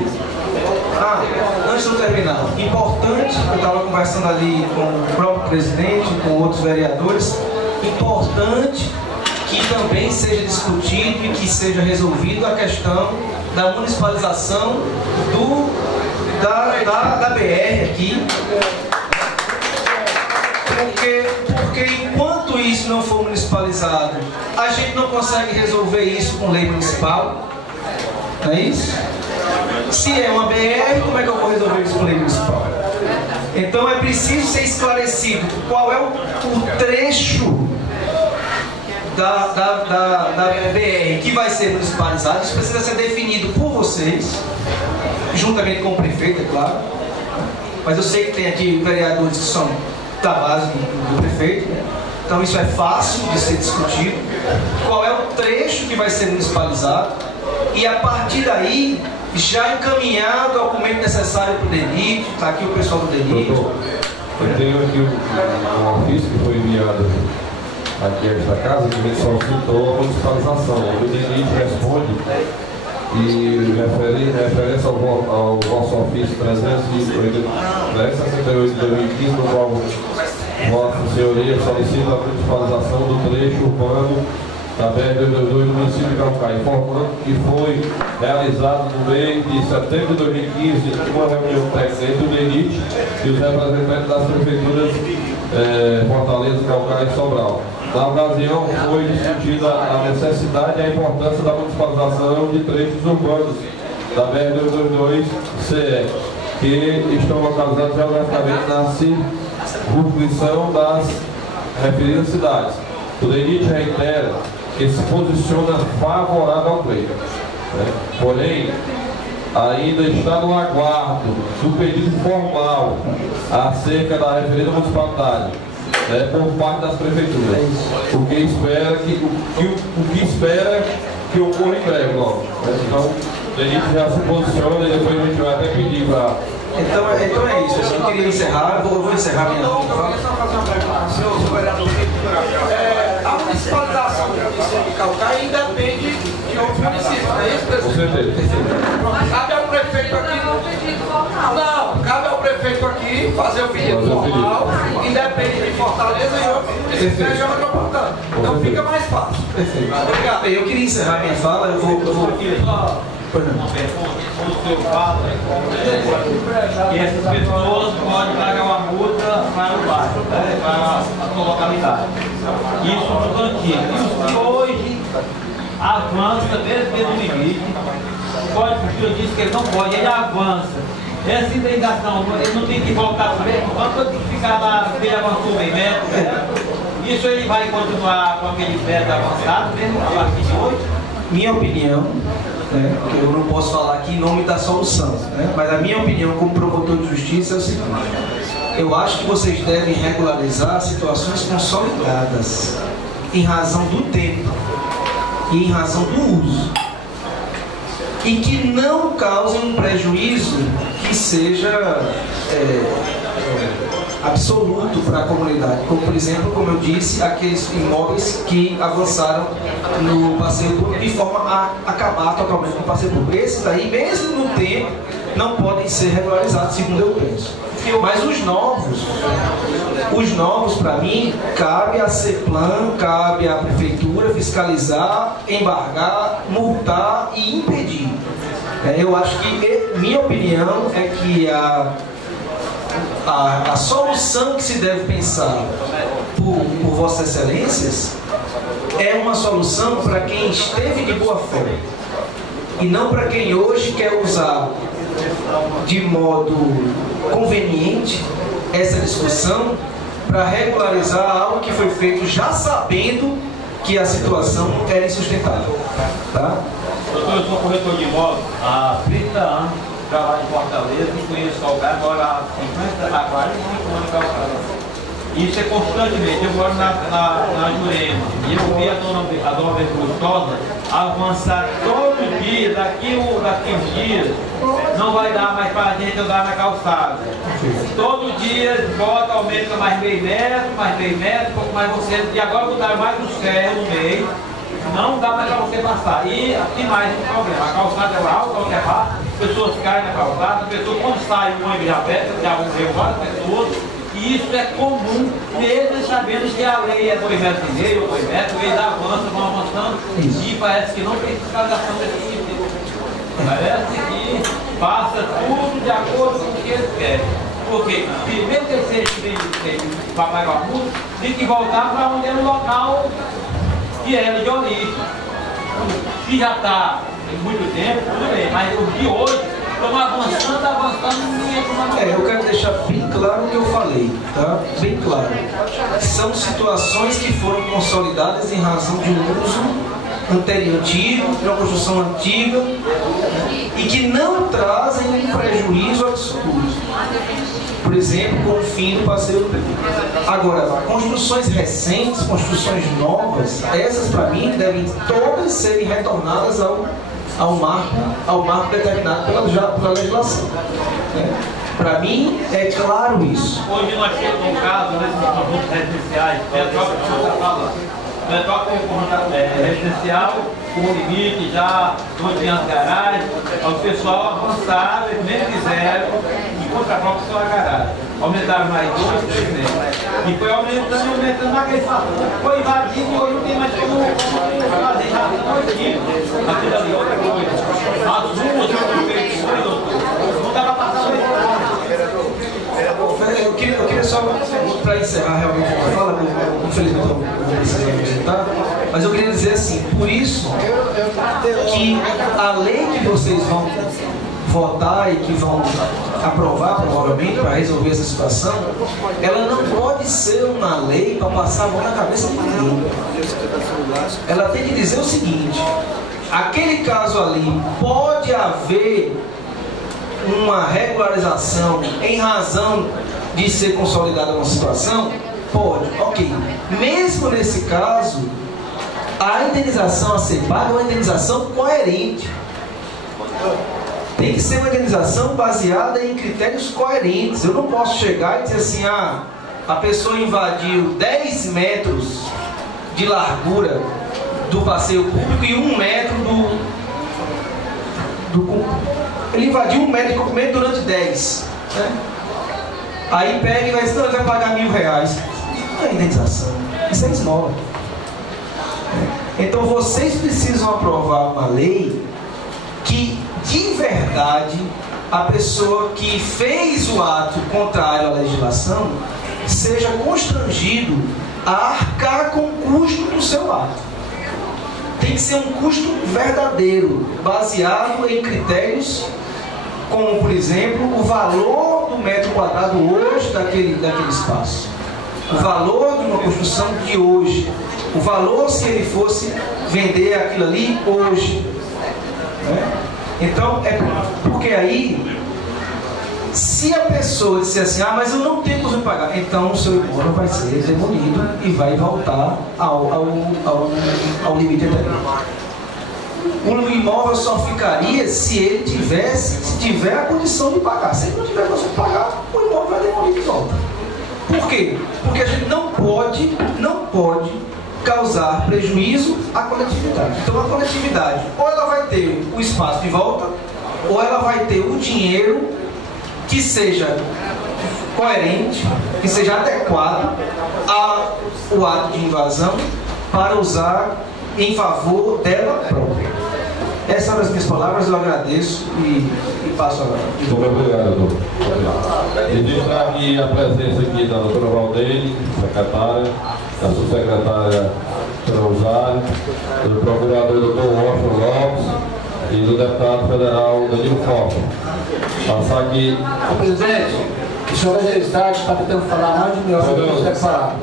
Antes de eu terminar, importante, eu estava conversando ali com o próprio presidente, com outros vereadores, importante que também seja discutido e que seja resolvida a questão da municipalização da BR aqui, porque enquanto isso não for municipalizado, a gente não consegue resolver isso com lei municipal, não é isso? Se é uma BR, como é que eu vou resolver isso com lei municipal? Então é preciso ser esclarecido qual é o trecho da BR que vai ser municipalizado. Isso precisa ser definido por vocês, juntamente com o prefeito, é claro. Mas eu sei que tem aqui vereadores que são da base do prefeito, né? Então isso é fácil de ser discutido. Qual é o trecho que vai ser municipalizado? E a partir daí, já encaminhar o documento necessário para o DENIT. Está aqui o pessoal do DENIT. Eu tenho aqui um ofício que foi enviado aqui a esta casa, que solicitou a municipalização. O DENIT responde e referência ao vosso ofício 368 de 2015, no qual Vossa Senhoria solicita a municipalização do trecho urbano da BR-222 do município de Caucaia, informando que foi realizado no mês de setembro de 2015 uma reunião técnica entre o DENIT e os representantes das prefeituras Fortaleza, Caucaia e Sobral. Na ocasião foi discutida a necessidade e a importância da municipalização de trechos urbanos da BR-222-CE, que estão localizados geograficamente na circunscrição das referidas cidades. O DENIT reitera que se posiciona favorável ao pleito, né? Porém, ainda está no aguardo do pedido formal acerca da referida municipalidade, né, por parte das prefeituras, o que espera que ocorra em breve logo. Então, a gente já se posiciona e depois a gente vai até pedir para... Então é isso, eu queria encerrar, eu vou encerrar minha fala. Senhor vereador, a municipalização do município de Caucaia independe de outros municípios, não é isso, presidente? Com certeza. Cabe ao prefeito aqui. Não, cabe ao prefeito aqui fazer o pedido formal, independe de Fortaleza e outros municípios da região metropolitana. Então fica mais fácil. Perfeito. Obrigado. Eu queria encerrar minha fala, eu vou... O senhor fala que essas pessoas podem pagar uma multa para o bairro, para a sua localidade. Isso no antigo. Isso que hoje avança desde o limite. Pode, porque eu disse que ele não pode, ele avança. Essa indenização, ele não tem que voltar para ver, enquanto tem que ficar lá, ele avançou bem metro, né? Isso ele vai continuar com aquele método avançado, mesmo a partir de hoje? Minha opinião, né, que eu não posso falar aqui em nome da solução, né, mas a minha opinião como promotor de justiça é o seguinte: Eu acho que vocês devem regularizar situações consolidadas em razão do tempo e em razão do uso, e que não causem um prejuízo que seja absoluto para a comunidade, como por exemplo, como eu disse, aqueles imóveis que avançaram no passeio público de forma a acabar totalmente com o passeio público. Esses aí, mesmo no tempo, não podem ser regularizados, segundo eu penso. Mas os novos para mim, cabe a CEPLAN, cabe à prefeitura fiscalizar, embargar, multar e impedir. Eu acho que, minha opinião é que a solução que se deve pensar por Vossas Excelências é uma solução para quem esteve de boa fé e não para quem hoje quer usar de modo conveniente essa discussão para regularizar algo que foi feito já sabendo que a situação era insustentável. Tá? Doutor, eu sou corretor de imóveis há 30 anos, trabalho em Fortaleza, conheço Calcaia, moro há 45 anos em Calcaia. Isso é constantemente. Eu moro na Jurema e eu vi a dona Bergustosa avançar todo dia, daqui uns dias, não vai dar mais para a gente andar na calçada. Todo dia bota, aumenta mais meio metro, pouco mais você, e agora botaram mais uns ferros no meio, não dá mais para você passar. E tem mais um problema, a calçada é alta, outra é baixa, pessoas caem na calçada, pessoas quando saem um ônibus já perto, já morreu várias pessoas. E isso é comum, mesmo sabendo que a lei é 2,5 metros ou 2 metros, eles avançam, vão avançando, e parece que não tem fiscalização desse tipo. Parece que passa tudo de acordo com o que eles querem. Porque, primeiro que eles têm para pagar a multa, tem que voltar para onde é o local que era de origem. Se já está em muito tempo, tudo bem, mas o de hoje, estão avançando, ninguém toma. Eu quero deixar bem claro o que eu falei, tá? Bem claro. São situações que foram consolidadas em razão de um uso anterior, de uma construção antiga, e que não trazem um prejuízo absoluto. Por exemplo, com o fim do passeio público. Agora, construções recentes, construções novas, essas para mim devem todas serem retornadas ao marco determinado pela legislação. Para mim, é claro isso. Hoje nós temos um caso nesses conjuntos residenciais, residencial, com limite já, onde tem as garagens, o pessoal avançaram, eles nem quiseram, e contrapróprio só a garagem. Aumentaram mais 2, 3 metros. E foi aumentando naquele fato. Foi invadindo e hoje não tem mais como fazer, já está noite. Aquilo ali, outra coisa. As ruas que prefeitura, doutor, não dá para passar eu queria só, para encerrar realmente a fala, infelizmente eu vou precisar apresentar, mas eu queria dizer assim, por isso que a lei que vocês vão votar e que vão aprovar provavelmente para resolver essa situação, ela não pode ser uma lei para passar a mão na cabeça de ninguém. Ela tem que dizer o seguinte: aquele caso ali pode haver uma regularização em razão de ser consolidada uma situação? Pode, ok. Mesmo nesse caso, a indenização a ser paga é uma indenização coerente. Tem que ser uma indenização baseada em critérios coerentes. Eu não posso chegar e dizer assim, a pessoa invadiu 10 metros de largura do passeio público e 1 metro ele invadiu 1 metro de comprimento durante 10. Né? Aí pega e vai dizer, não, ele vai pagar R$1.000. Não é indenização, isso é esmola. Então vocês precisam aprovar uma lei que, de verdade, a pessoa que fez o ato contrário à legislação seja constrangido a arcar com o custo do seu ato. Tem que ser um custo verdadeiro, baseado em critérios como, por exemplo, o valor do metro quadrado hoje daquele espaço, o valor de uma construção de hoje, o valor se ele fosse vender aquilo ali hoje. Né? Então, porque aí, Se a pessoa disser assim, ah, mas eu não tenho como pagar, então o seu imóvel vai ser demolido e vai voltar ao limite anterior. O imóvel só ficaria se ele tiver a condição de pagar. Se ele não tiver a condição de pagar, o imóvel vai demolir e volta. Por quê? Porque a gente não pode causar prejuízo à coletividade. Então a coletividade, ou ela vai ter o espaço de volta, ou ela vai ter o dinheiro que seja coerente, que seja adequado ao ato de invasão para usar em favor dela própria. Essas são as minhas palavras, eu agradeço e passo agora. Muito obrigado, doutor. Registrar aqui a presença aqui da doutora Valdeire, secretária, da subsecretária Rosário, do procurador doutor Washington Lopes e do deputado federal Danilo Costa. Passar aqui. Presidente, o senhor vai registrar que está tentando falar mais de meia hora, não consegue falar.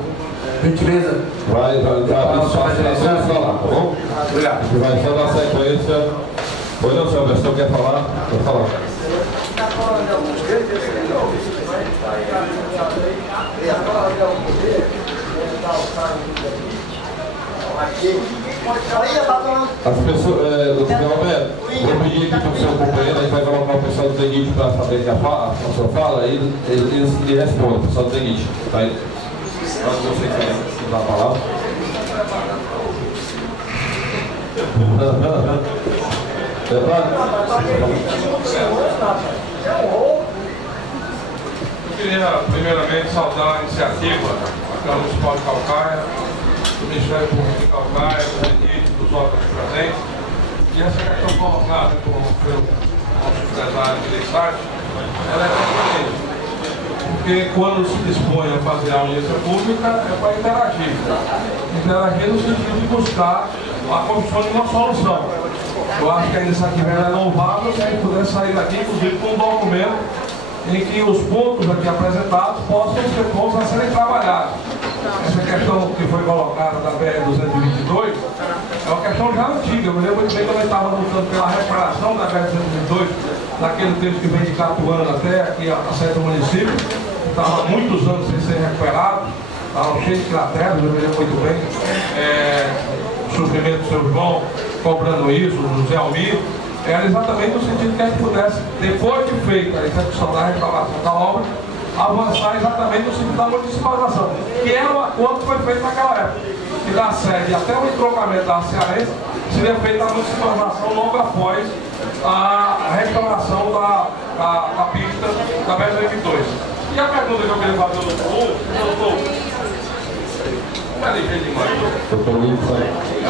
Gentileza. Vai falar, tá bom? Obrigado. A gente vai só dar sequência. Pois não, senhor, o senhor quer falar? Pode falar. As pessoas, doutor Roberto, vou pedir aqui para o seu companheiro, a gente vai colocar o pessoal do DENIT para saber a sua fala, e ele responde, o pessoal do DENIT. Tá aí? Nós vocês querem dar a palavra. Eu queria primeiramente saudar a iniciativa da Câmara Municipal de Calcaia, do Ministério Público de Calcaia, do DENIT, dos órgãos presentes, e essa questão colocada pelo nosso secretário de site, ela é pertinente. Porque quando se dispõe a fazer a audiência pública é para interagir. Interagir no sentido de buscar a construção de uma solução. Eu acho que a iniciativa é louvável se a gente puder sair daqui, inclusive, com um documento em que os pontos aqui apresentados possam ser pontos a serem trabalhados. Essa questão que foi colocada da BR-222 é uma questão já antiga. Eu me lembro muito bem quando eu estava lutando pela reparação da BR-222, naquele trecho que vem de Catuana até aqui a sede do município. Estava há muitos anos sem ser recuperado, estava cheio de crateras, eu me lembro muito bem. O sofrimento do seu João cobrando isso, do José Almir, era exatamente no sentido que a gente pudesse, depois de feita a execução da restauração da obra, avançar exatamente no sentido da municipalização, que era o acordo que foi feito naquela época, que da sede até o entrocamento da Cearense seria feita a municipalização logo após a restauração da pista da BR-222. E a pergunta que eu queria fazer ao doutor, não é ligeiro demais. É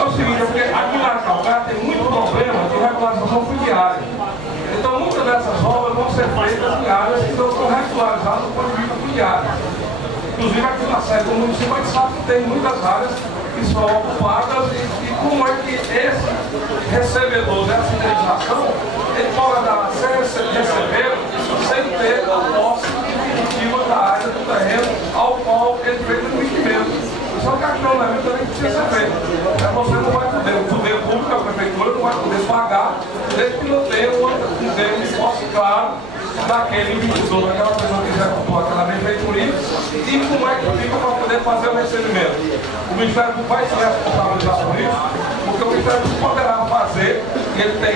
o seguinte, porque aqui na Calcaia tem muito problema de regularização fundiária. Então muitas dessas obras vão ser feitas em áreas que não estão regularizadas do ponto de vista fundiário. Inclusive aqui na sede do município a gente sabe que tem muitas áreas que são ocupadas e como é que esse recebedor dessa indenização ele pode receber sem ter a posse definitiva da área do terreno ao qual ele fez o investimento. Isso é um questionamento também que precisa ser feito. Você não vai poder, o poder público, a prefeitura não vai poder pagar desde que não tenha um termo de posse claro daquele investidor, daquela pessoa que executou aquela benfeitoria e como é que fica para poder fazer o recebimento. O Ministério vai se responsabilizar por isso, porque o Ministério poderá fazer, e ele tem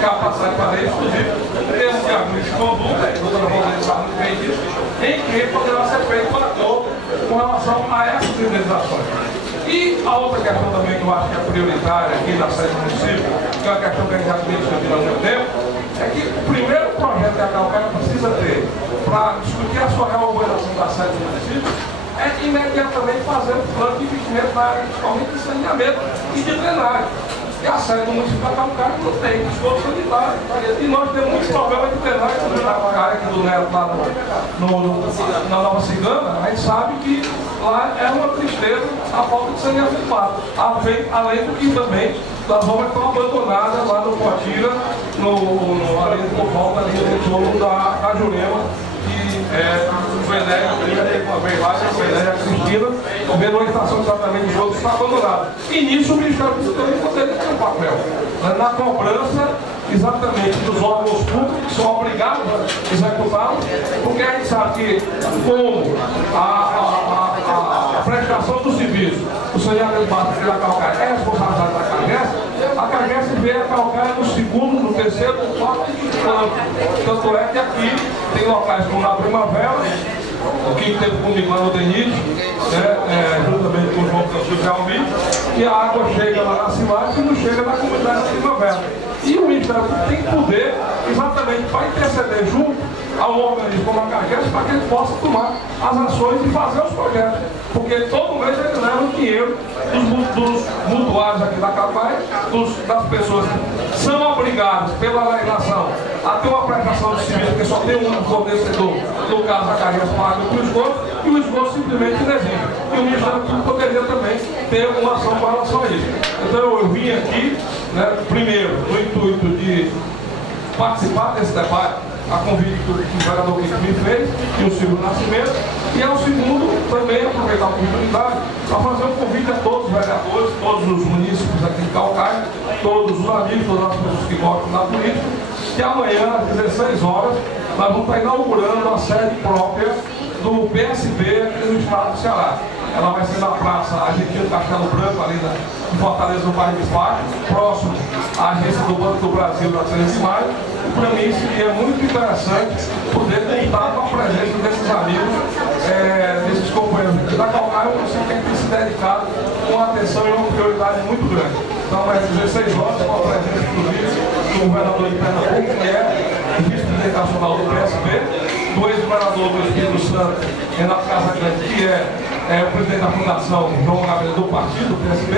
capacidade de fazer, inclusive, termos de ajuste de conduta, a doutora Valdeire sabe muito bem disso, em que poderá ser feito um acordo com relação a essas indenizações. E a outra questão também que eu acho que é prioritária aqui na sede do município, que é uma questão que a gente já tem discutido há muito tempo, é que o primeiro projeto que a Calcaia precisa ter para discutir a sua reorganização da sede do município é imediatamente fazer um plano de investimento na área, principalmente de saneamento e de drenagem. E a sede do município da Calcaia não tem esgoto sanitário. E nós temos muitos problemas de drenagem na área aqui do Neto, lá na Nova Cigana. A gente sabe que lá é uma tristeza a falta de saneamento básico. Além do que também as obras estão abandonadas lá no Potira, ali por volta ali no entorno da Jurema, que o Venéreo veio lá, o Venéreo a Cristina, vendo uma estação de tratamento de esgoto está abandonada. E nisso o Ministério Público também poderia ter um papel na cobrança exatamente dos órgãos públicos que são obrigados a executá-lo, porque a gente sabe que como a prestação do serviço do saneamento básico da Calcaia é responsabilidade da Carguesse, a Carguesse vê a Calcaia no segundo, no terceiro, no quarto e no quinto ano. Tanto é que aqui tem locais como na Primavera, o que teve comigo lá no Denite, juntamente com o João Francisco Almir, que a água chega lá na cidade e não chega na comunidade da Primavera. E o Ministério tem poder exatamente para interceder junto ao organismo como a Carguesse para que ele possa tomar as ações e fazer os projetos. Porque todo mês ele leva o dinheiro dos mutuários aqui da Calcaia, das pessoas que são obrigadas pela legislação a ter uma prestação de serviço, porque só tem um fornecedor, no caso a Carguesse paga para o esgoto, e o esgoto simplesmente não existe. E o Ministério Público poderia também ter uma ação com relação a isso. Então eu vim aqui, primeiro, no intuito de participar desse debate, a convite que o vereador me fez, e o Silvio Nascimento, e ao segundo, também aproveitar a oportunidade para fazer um convite a todos os vereadores, todos os munícipes aqui de Calcaia, todos os amigos, todas as pessoas que gostam da política, que amanhã, às 16 horas, nós vamos estar inaugurando a sede própria do PSB aqui no estado do Ceará. Ela vai ser na Praça Argentina Castelo Branco, ali em Fortaleza, no bairro de Parque, próximo à agência do Banco do Brasil, na 13 de maio. E para mim seria muito interessante poder contar com a presença desses amigos, desses companheiros aqui da Calcaia, você tem que se dedicado com atenção e uma prioridade muito grande. Então, às 16 horas, com a presença, inclusive, do governador de Pernambuco, que é o vice-presidente nacional do PSB, do ex-governador do Espírito Santo, Renato Casagrande, que é o presidente da Fundação João Gabriel do partido, do PSB,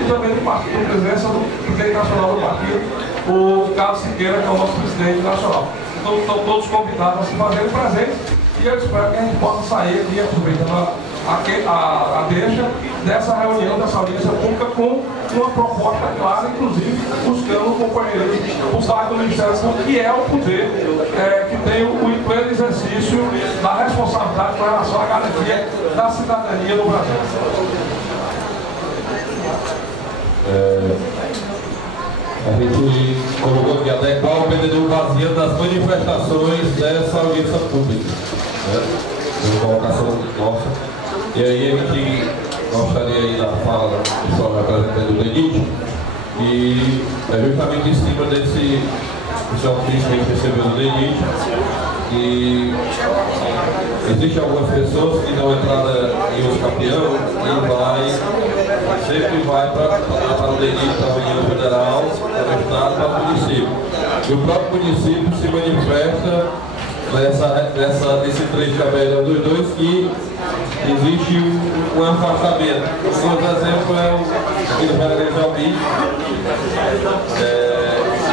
e também do partido, da presença do presidente nacional do partido, o Carlos Siqueira, que é o nosso presidente nacional. Então, estão todos convidados a se fazerem presentes, e eu espero que a gente possa sair aqui, aproveitando a deixa dessa reunião, dessa audiência pública, com uma proposta clara, inclusive buscando o companheirismo por parte do Ministério Público, que é o poder que tem o pleno exercício da responsabilidade com relação à garantia da cidadania no Brasil. A gente colocou aqui adequar o vendedor vazio das manifestações dessa audiência pública. Uma colocação nossa. E aí a gente gostaria aí da fala do pessoal representante do Denite, e é justamente em cima desse ofício que a gente recebeu do Denite, e existem algumas pessoas que dão entrada em uso campeão e sempre vai para o Denite, para a União Federal, para o Estado, para o município. E o próprio município se manifesta nesse trecho da dos dois, que existe um afastamento. Um exemplo é aqui do Vereador Jalbi,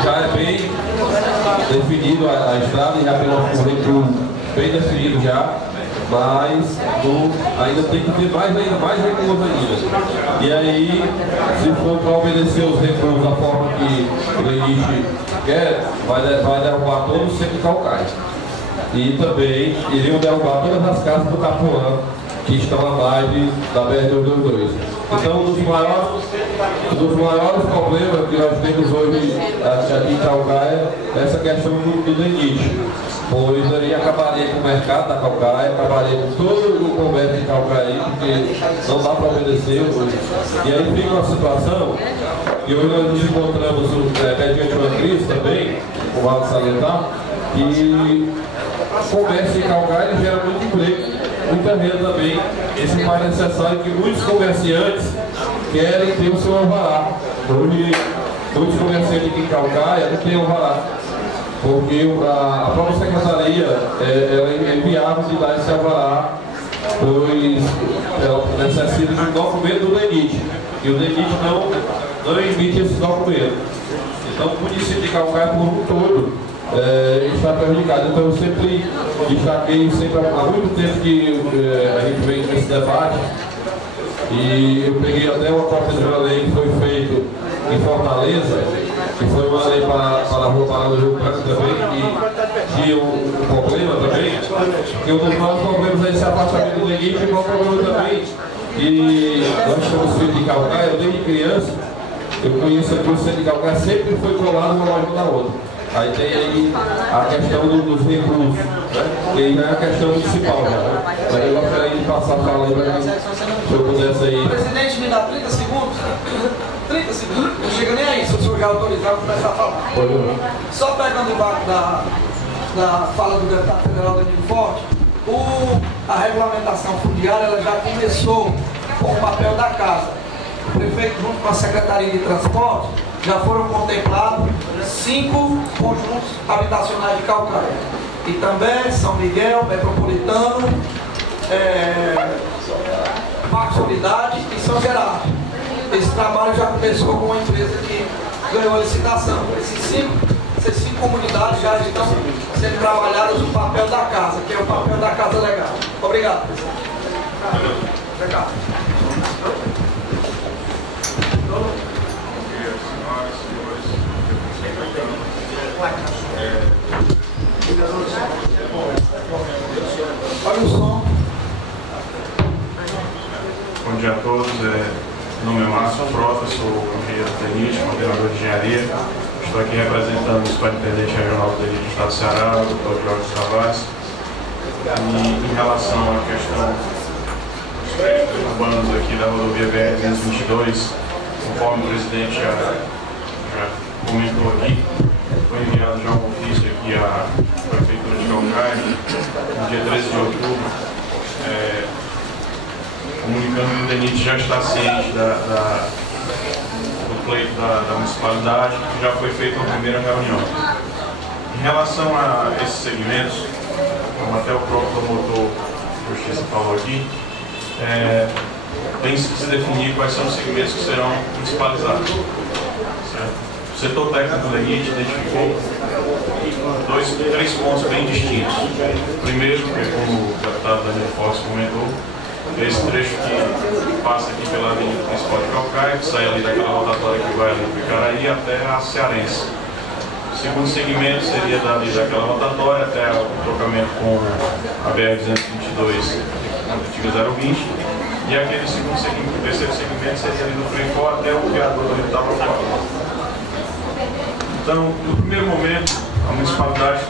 já é bem definido a estrada e já tem um recuo bem definido já, mas ainda tem que ter mais recursos ainda. E aí, se for para obedecer os recursos da forma que o Denite quer, vai derrubar todo o centro de Calcaia. E também iriam derrubar todas as casas do Capuã que estão abaixo da BR-222. Então, um dos maiores problemas que nós temos hoje aqui em Calcaia é essa questão do Denite, pois aí acabaria com o mercado da Calcaia, acabaria com todo o comércio de Calcaia, porque não dá para obedecer. E aí fica uma situação que hoje nós nos encontramos mediante uma crise também, como vale salientar, que o comércio em Calcaia gera muito emprego, muita renda também. Esse faz necessário que muitos comerciantes querem ter o seu alvará. Hoje, muitos comerciantes aqui em Calcaia não têm alvará, porque a própria secretaria ela é inviável de dar esse alvará, pois ela necessita de um documento do Denite, e o Denite não emite esse documento. Então, o município de Calcaia, por um todo, está prejudicado. Então eu sempre destaquei, há muito tempo que a gente vem nesse debate, e eu peguei até uma cópia de uma lei que foi feita em Fortaleza, que foi uma lei para a Rua Parada do Rio Branco também, que tinha um problema também, porque um dos nossos problemas é esse afastamento do Denite, e um problema também, e nós estamos filhos de Calcaia, desde criança, Eu conheço aqui o centro de Calcaia, sempre foi colado uma loja da outra. Aí tem aí a questão dos recursos, né? Que aí já é a questão municipal já, né? Aí eu gostaria de passar a fala aí para mim, se eu pudesse aí. Presidente, me dá 30 segundos? 30 segundos? Não chega nem aí, se o senhor já autorizar, eu vou começar a falar. Só pegando o barco da fala do deputado federal Danilo Forte, a regulamentação fundiária ela já começou com o papel da casa. O prefeito, junto com a Secretaria de Transporte, já foram contemplados 5 conjuntos habitacionais de Calcaia. Itambé, São Miguel, Metropolitano, Parque Solidade e São Gerardo. Esse trabalho já começou com uma empresa que ganhou a licitação. Essas cinco comunidades já estão sendo trabalhadas no papel da casa, que é o papel da casa legal. Obrigado. Obrigado. Olha o som. Bom dia a todos. Meu nome é Márcio Frota, sou engenheiro técnico, coordenador de engenharia. Estou aqui representando o Superintendente Regional do DENIT do Estado do Ceará, o Dr. Jorge Tavares. E em relação à questão dos créditos urbanos aqui da rodovia BR-222, conforme o presidente já comentou aqui, foi enviado já um ofício aqui à Prefeitura de Calcaia, no dia 13 de outubro, comunicando que o DENIT já está ciente do pleito da municipalidade, que já foi feita uma primeira reunião. Em relação a esses segmentos, como até o próprio promotor de justiça falou aqui, tem que se definir quais são os segmentos que serão municipalizados. Certo? O setor técnico do DENIT identificou três pontos bem distintos. Primeiro, como o deputado Danilo Forte comentou, esse trecho que passa aqui pela avenida principal de Calcaia, que sai ali daquela rotatória que vai ali do Icaraí até a Cearense. O segundo segmento seria dali daquela rotatória até o trocamento com a BR-222, a antiga 020. E aquele o terceiro segmento seria ali do Frencó até o viaduto do Rio Itabapoá. Então, no primeiro momento, a municipalidade,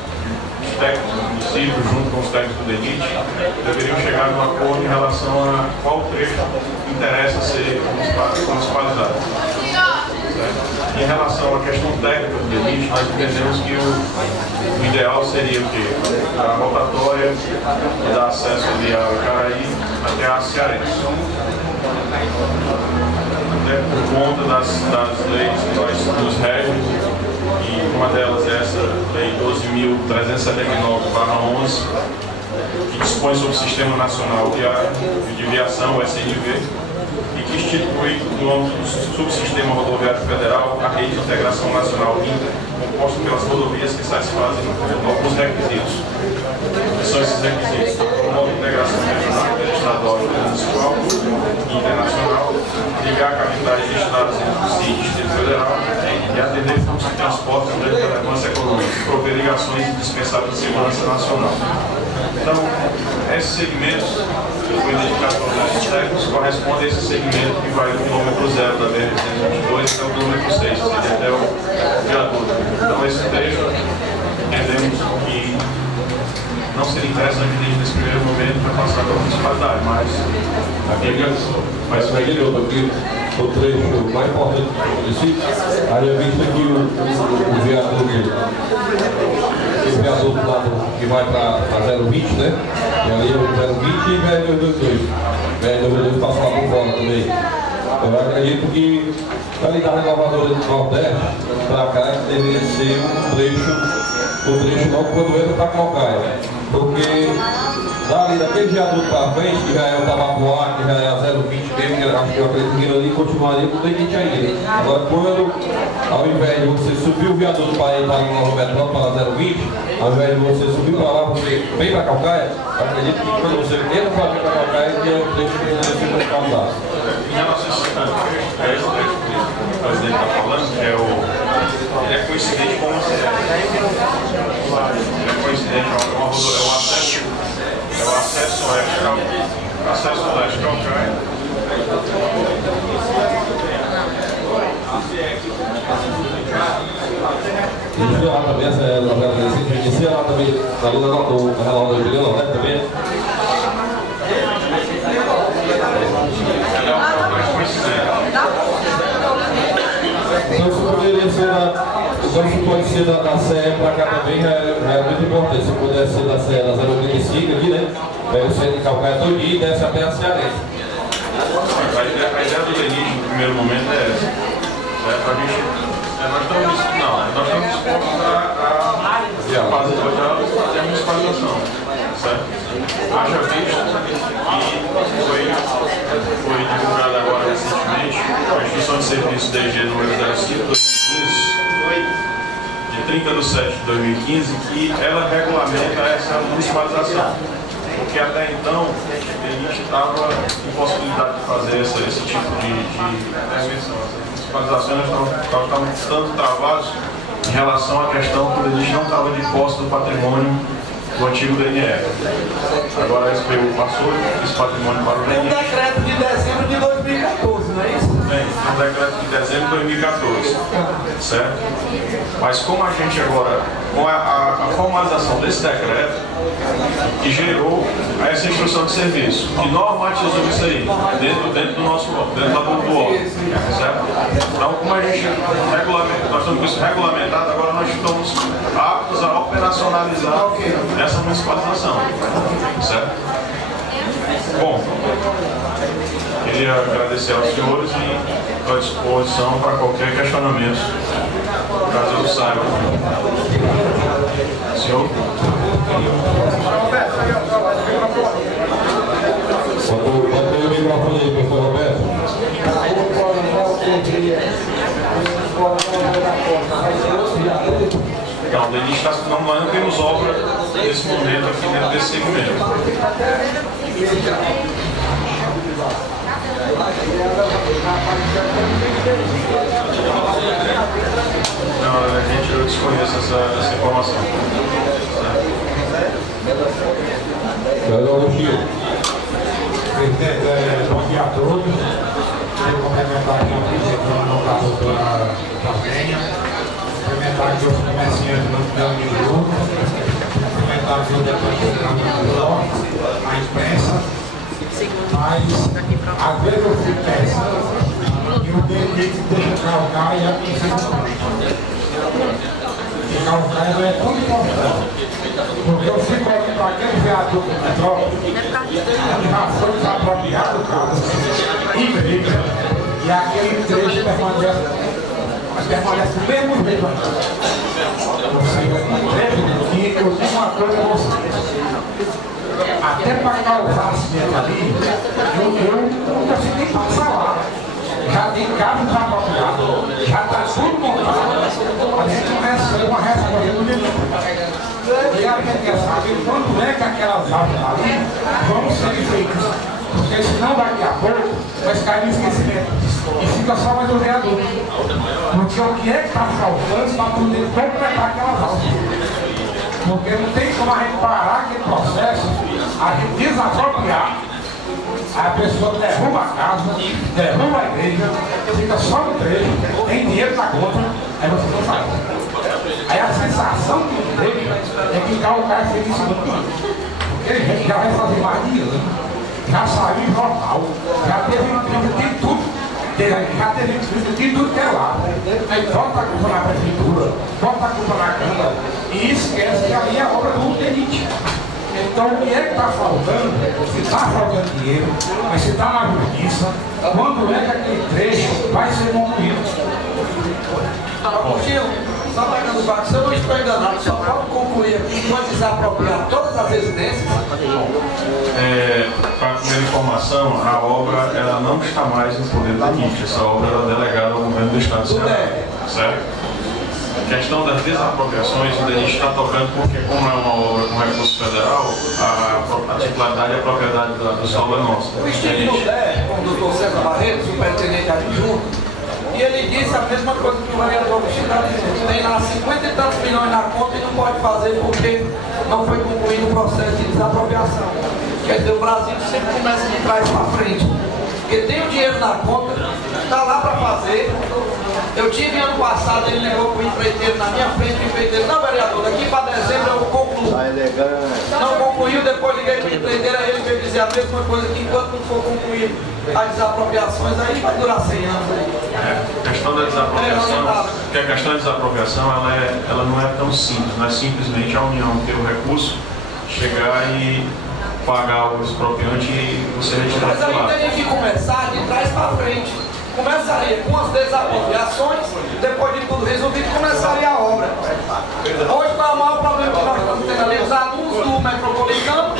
os técnicos do município, junto com os técnicos do DENIT, deveriam chegar a um acordo em relação a qual trecho interessa ser municipalizado. Em relação à questão técnica do DENIT, nós entendemos que o ideal seria o quê? A rotatória que dá acesso ali ao Icaraí até a Cearense. Até por conta das leis que nós nos regem, e uma delas é essa Lei 12.379/11, que dispõe sobre o Sistema Nacional de Viação, o SNV, e que institui no âmbito do Subsistema Rodoviário Federal a Rede de Integração Nacional INTA, composta pelas rodovias que satisfazem alguns requisitos. Que são esses requisitos? O modo de integração regional, estadual, municipal e internacional, ligar capitais de estados entre o CIE e o Distrito Federal e atender fluxos de transporte de relevância econômica, prover ligações indispensáveis de segurança nacional. Então, esses segmentos que foi dedicado aos nossos técnicos correspondem a esse segmento que vai do quilômetro 0 da BR-222 até o quilômetro 6, que seria até o viaduto. Então, esse trecho, entendemos que não seria interessante nesse primeiro momento para passar pela municipalidade, mas o trecho mais importante do município, haja visto que o viaduto lá que vai para a 020, né? E ali é o 020 e BR-222. BR-222 passa lá por fora também. Eu acredito que para ligar a renovadora do Nordeste para cá deveria ser o trecho logo quando entra para Calcaia. Porque dali daquele viaduto para frente, que já é o Tabapuá, que já é a 020 mesmo, que acho que eu acredito que ali continuaria com o DENIT ainda. Agora, quando, ao invés de você subir o viaduto para ir para o Nova Metrópole, para a 020, ao invés de você subir para lá, você vem para Calcaia, acredito que quando você entra para vir para Calcaia, que é o trecho que você tem que causar. Em relação a esse trecho que o presidente está falando, ele é coincidente com o acesso. Ele é coincidente, é o acesso oeste Calcaia. lá também, essa novela recente, inicia lá também, ali no relógio do Julião, né, também. Então isso poderia ser então isso pode ser da CE para cá também, é muito importante. Se puder ser da CE da 085 aqui, né? Pega o centro de Calcaia todinho e desce até a Cearense. A ideia do DENIT no primeiro momento é essa. Nós estamos dispostos a fazer a municipalização. Certo? Haja visto que foi divulgada agora recentemente a Instituição de Serviço DG número 05 2015, de 30 de 7 de 2015, que ela regulamenta essa municipalização. Porque até então a gente estava em possibilidade de fazer esse tipo de intervenção. As municipalizações estavam tanto travadas em relação à questão que a gente não estava de posse do patrimônio do antigo DNR. Agora a SPU passou esse patrimônio para o DNR. Tem um decreto de dezembro de 2014, não é isso? Tem um decreto de dezembro de 2014, certo? Mas como a gente agora, com a formalização desse decreto, que gerou essa instrução de serviço, que normatizou isso aí, dentro do nosso dentro do órgão, certo? Então, como a gente nós estamos com isso regulamentado, agora nós estamos aptos a operacionalizar essa municipalização, certo? Bom, queria agradecer aos senhores e estou à disposição para qualquer questionamento, caso eu saiba. Senhor? Bota o microfone aí, professor Roberto. Não, o DENIT está não temos obra nesse momento aqui dentro desse segmento. Não, eu desconheço essa informação. Presidente, bom dia a todos. Quero complementar aqui a visita da doutora Carmenha, complementar aqui os comerciantes do meu amigo, complementar aqui o deputado, a imprensa, mas às vezes eu fico pensando que o DENIT deixa calcar e a princípio e calcar não é tão importante. Porque eu fico olhando para aquele veador do metrópole, já foi desapropriado, cara, igreja, e aquele trecho permanece do mesmo jeito. E eu digo uma coisa a vocês, até para causar acidente ali, eu nunca consegui passar lá. Já tem carro desapropriado, já está tudo montado, a gente começa a ter uma responsabilidade do delito. E a gente quer saber quando é que aquelas árvores ali vão ser feitas. Porque senão daqui a pouco vai cair no esquecimento. E fica só mais o vereador. Porque o que é que está faltando para poder completar aquelas árvores? Porque não tem como a gente parar aquele processo, a gente desapropriar, a pessoa derruba a casa, derruba a igreja, fica só no trecho, tem dinheiro na conta, aí você não faz. Aí a sensação que eu tenho é que o cara fez isso no ano. Porque a gente já vai fazer mais de ano, já saiu em jornal, já teve entrevista de tudo, já teve entrevista de tudo que é lá. Aí bota a culpa na prefeitura, bota a culpa na Câmara e esquece que ali é a obra do DENIT. Então o que é que está faltando? Se está faltando dinheiro, mas se está na justiça, quando é que aquele trecho vai ser concluído? Só pegando o barco, se eu não estou enganado, só pode concluir aqui quando desapropriar todas as residências? Para a primeira informação, a obra ela não está mais no poder do DENIT, essa obra era delegada ao governo do Estado de Ceará, certo? A questão das desapropriações, o DENIT está tocando porque, como é uma obra com recurso federal, a titularidade e a propriedade do solo é nossa. Eu estive no DER com o doutor César Barreto, superintendente adjunto, e ele disse a mesma coisa que o vereador está dizendo. Tem lá 50 e tantos milhões na conta e não pode fazer porque não foi concluído o processo de desapropriação. Quer dizer, o Brasil sempre começa de trás para frente. Porque tem o dinheiro na conta, está lá para fazer. Eu tive ano passado, ele ligou para o empreiteiro na minha frente, o empreiteiro, não, vereador, daqui para dezembro eu concluo. Não concluiu, depois liguei para o empreiteiro, aí ele veio dizer a mesma coisa, que enquanto não for concluído as desapropriações, aí vai durar 100 anos. A questão da desapropriação, porque a questão da desapropriação, ela não é tão simples, não é simplesmente a União ter o recurso, chegar e pagar o expropriante e você retirar de lá. Mas aí tem que começar de trás para frente. Começaria com as desapropriações, depois de tudo resolvido, começaria a obra. Hoje o maior problema que nós estamos tendo ali, os alunos do Metropolitano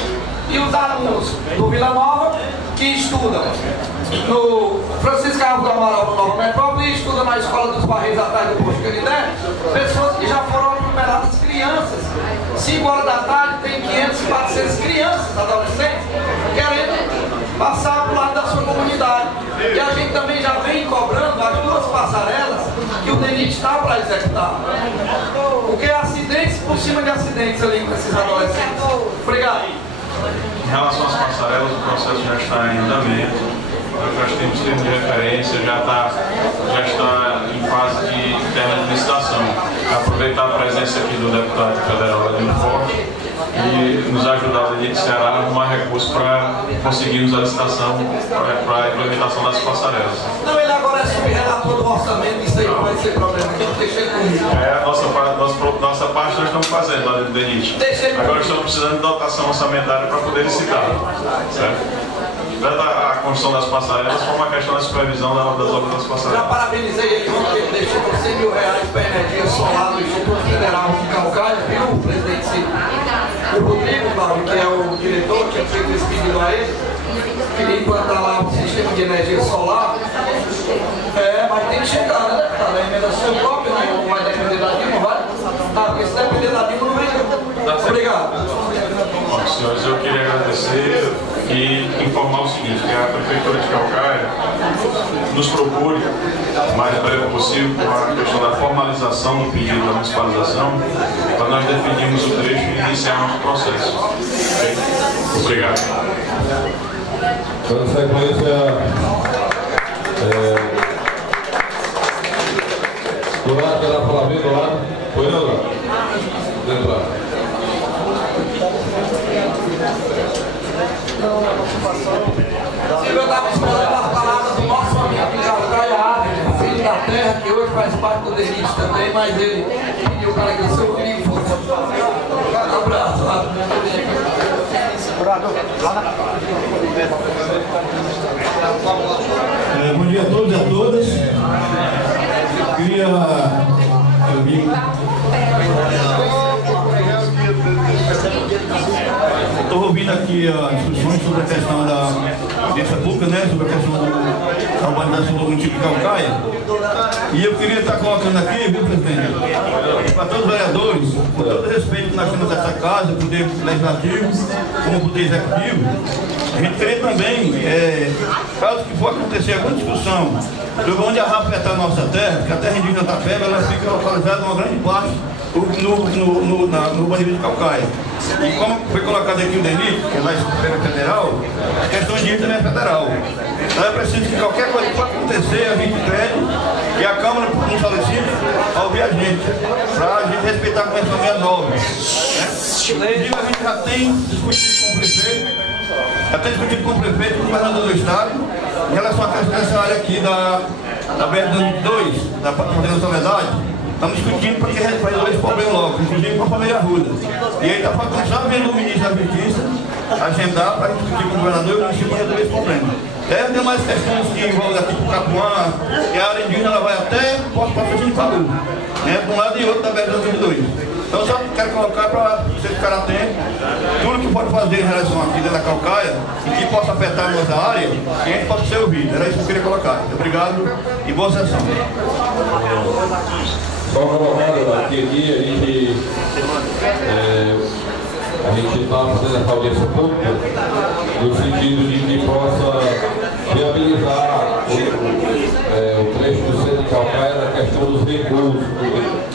e os alunos do Vila Nova, que estudam no Francisco Carlos do Amaral, no Nova Metrópole, e estudam na Escola dos Barreiros, atrás do Posto Canidé, pessoas que já foram atropeladas, crianças. 5 horas da tarde, tem 500, 400 crianças, adolescentes, querendo passar para o lado da sua comunidade. E a gente também já vem cobrando as 2 passarelas que o DENIT está para executar. Porque acidentes por cima de acidentes ali com esses adolescentes. Obrigado. Em relação às passarelas, o processo já está em andamento. Nós temos termos de referência, já está em fase de termo de licitação. Aproveitar a presença aqui do deputado federal Adilson Forte e nos ajudar a Ceará a arrumar recursos para conseguirmos a licitação para a implementação das passarelas. Não, ele agora é subrelator do orçamento, isso aí não vai ser problema, não deixei comigo. Nossa parte nós estamos fazendo lá dentro do DENIT. Agora estamos precisando de dotação orçamentária para poder licitar. Certo? A construção das passarelas foi uma questão da supervisão das obras das passarelas. Já parabenizei ele ontem, ele deixou por 100 mil reais para energia solar do Instituto Federal de Calcaia, viu, presidente Ciro? O Rodrigo, Paulo, que é o diretor, tinha feito esse pedido a ele, queria implantar lá um sistema de energia solar. Mas tem que chegar, né? Tá na emenda sua própria, não vai depender da Dilma, vai? Porque se depender da Dilma, não vem. Obrigado. Bom, senhores, eu queria agradecer e informar o seguinte, que a Prefeitura de Calcaia nos procure o mais breve possível com a questão da formalização do pedido da municipalização, para nós definirmos o trecho e iniciarmos o processo. Okay? Obrigado. Dando sequência, do lado, quer falar bem do lado? Foi não, Lado? Dentro lá. Eu estava esperando as palavras do nosso amigo de Calcaia, filho da terra, que hoje faz parte do DENIT também, mas ele pediu para que o seu filho fosse. Um abraço. Bom dia a todos e a todas. Queria estou ouvindo aqui as discussões sobre a questão da audiência pública, né, sobre a questão da urbanização do município de Calcaia. E eu queria estar colocando aqui, viu, presidente, para todos os vereadores, com todo o respeito que nós temos nessa casa, poder legislativo, como poder executivo, a gente queria também, caso que for acontecer alguma discussão sobre onde afetar a nossa terra, que a terra indígena da Feba, ela fica localizada uma grande parte no urbanismo de Calcaia. E como foi colocado aqui o DENIT, que é na Esfera Federal, a questão indígena também é federal. Então é preciso que qualquer coisa que for acontecer, a gente pede e a Câmara nos solicita a ouvir a gente, para a gente respeitar a Convenção 69. Inclusive a gente já tem discutido com o prefeito, e com o governador do estado, em relação a essa área aqui da BR-2, da Fazenda Soledade. Estamos discutindo para que resolver esse problema logo, inclusive com a família Arruda. E aí está faltando só vendo o ministro da Justiça agendar para discutir com o governador e o município para resolver esse problema. Tem mais questões que envolvem aqui para o Capuã, e a área indígena ela vai até Porto Patrocínio de Palu, né, de um lado e outro da BR-2. Então só quero colocar para vocês ficarem atentos, tudo que pode fazer em relação aqui dentro da Calcaia e que possa afetar a nossa área, que a gente possa ser ouvido. Era isso que eu queria colocar. Obrigado e boa sessão. Só colocando aqui, a gente está fazendo essa audiência pública no sentido de que possa viabilizar o trecho do centro de Calcaia na questão dos recursos,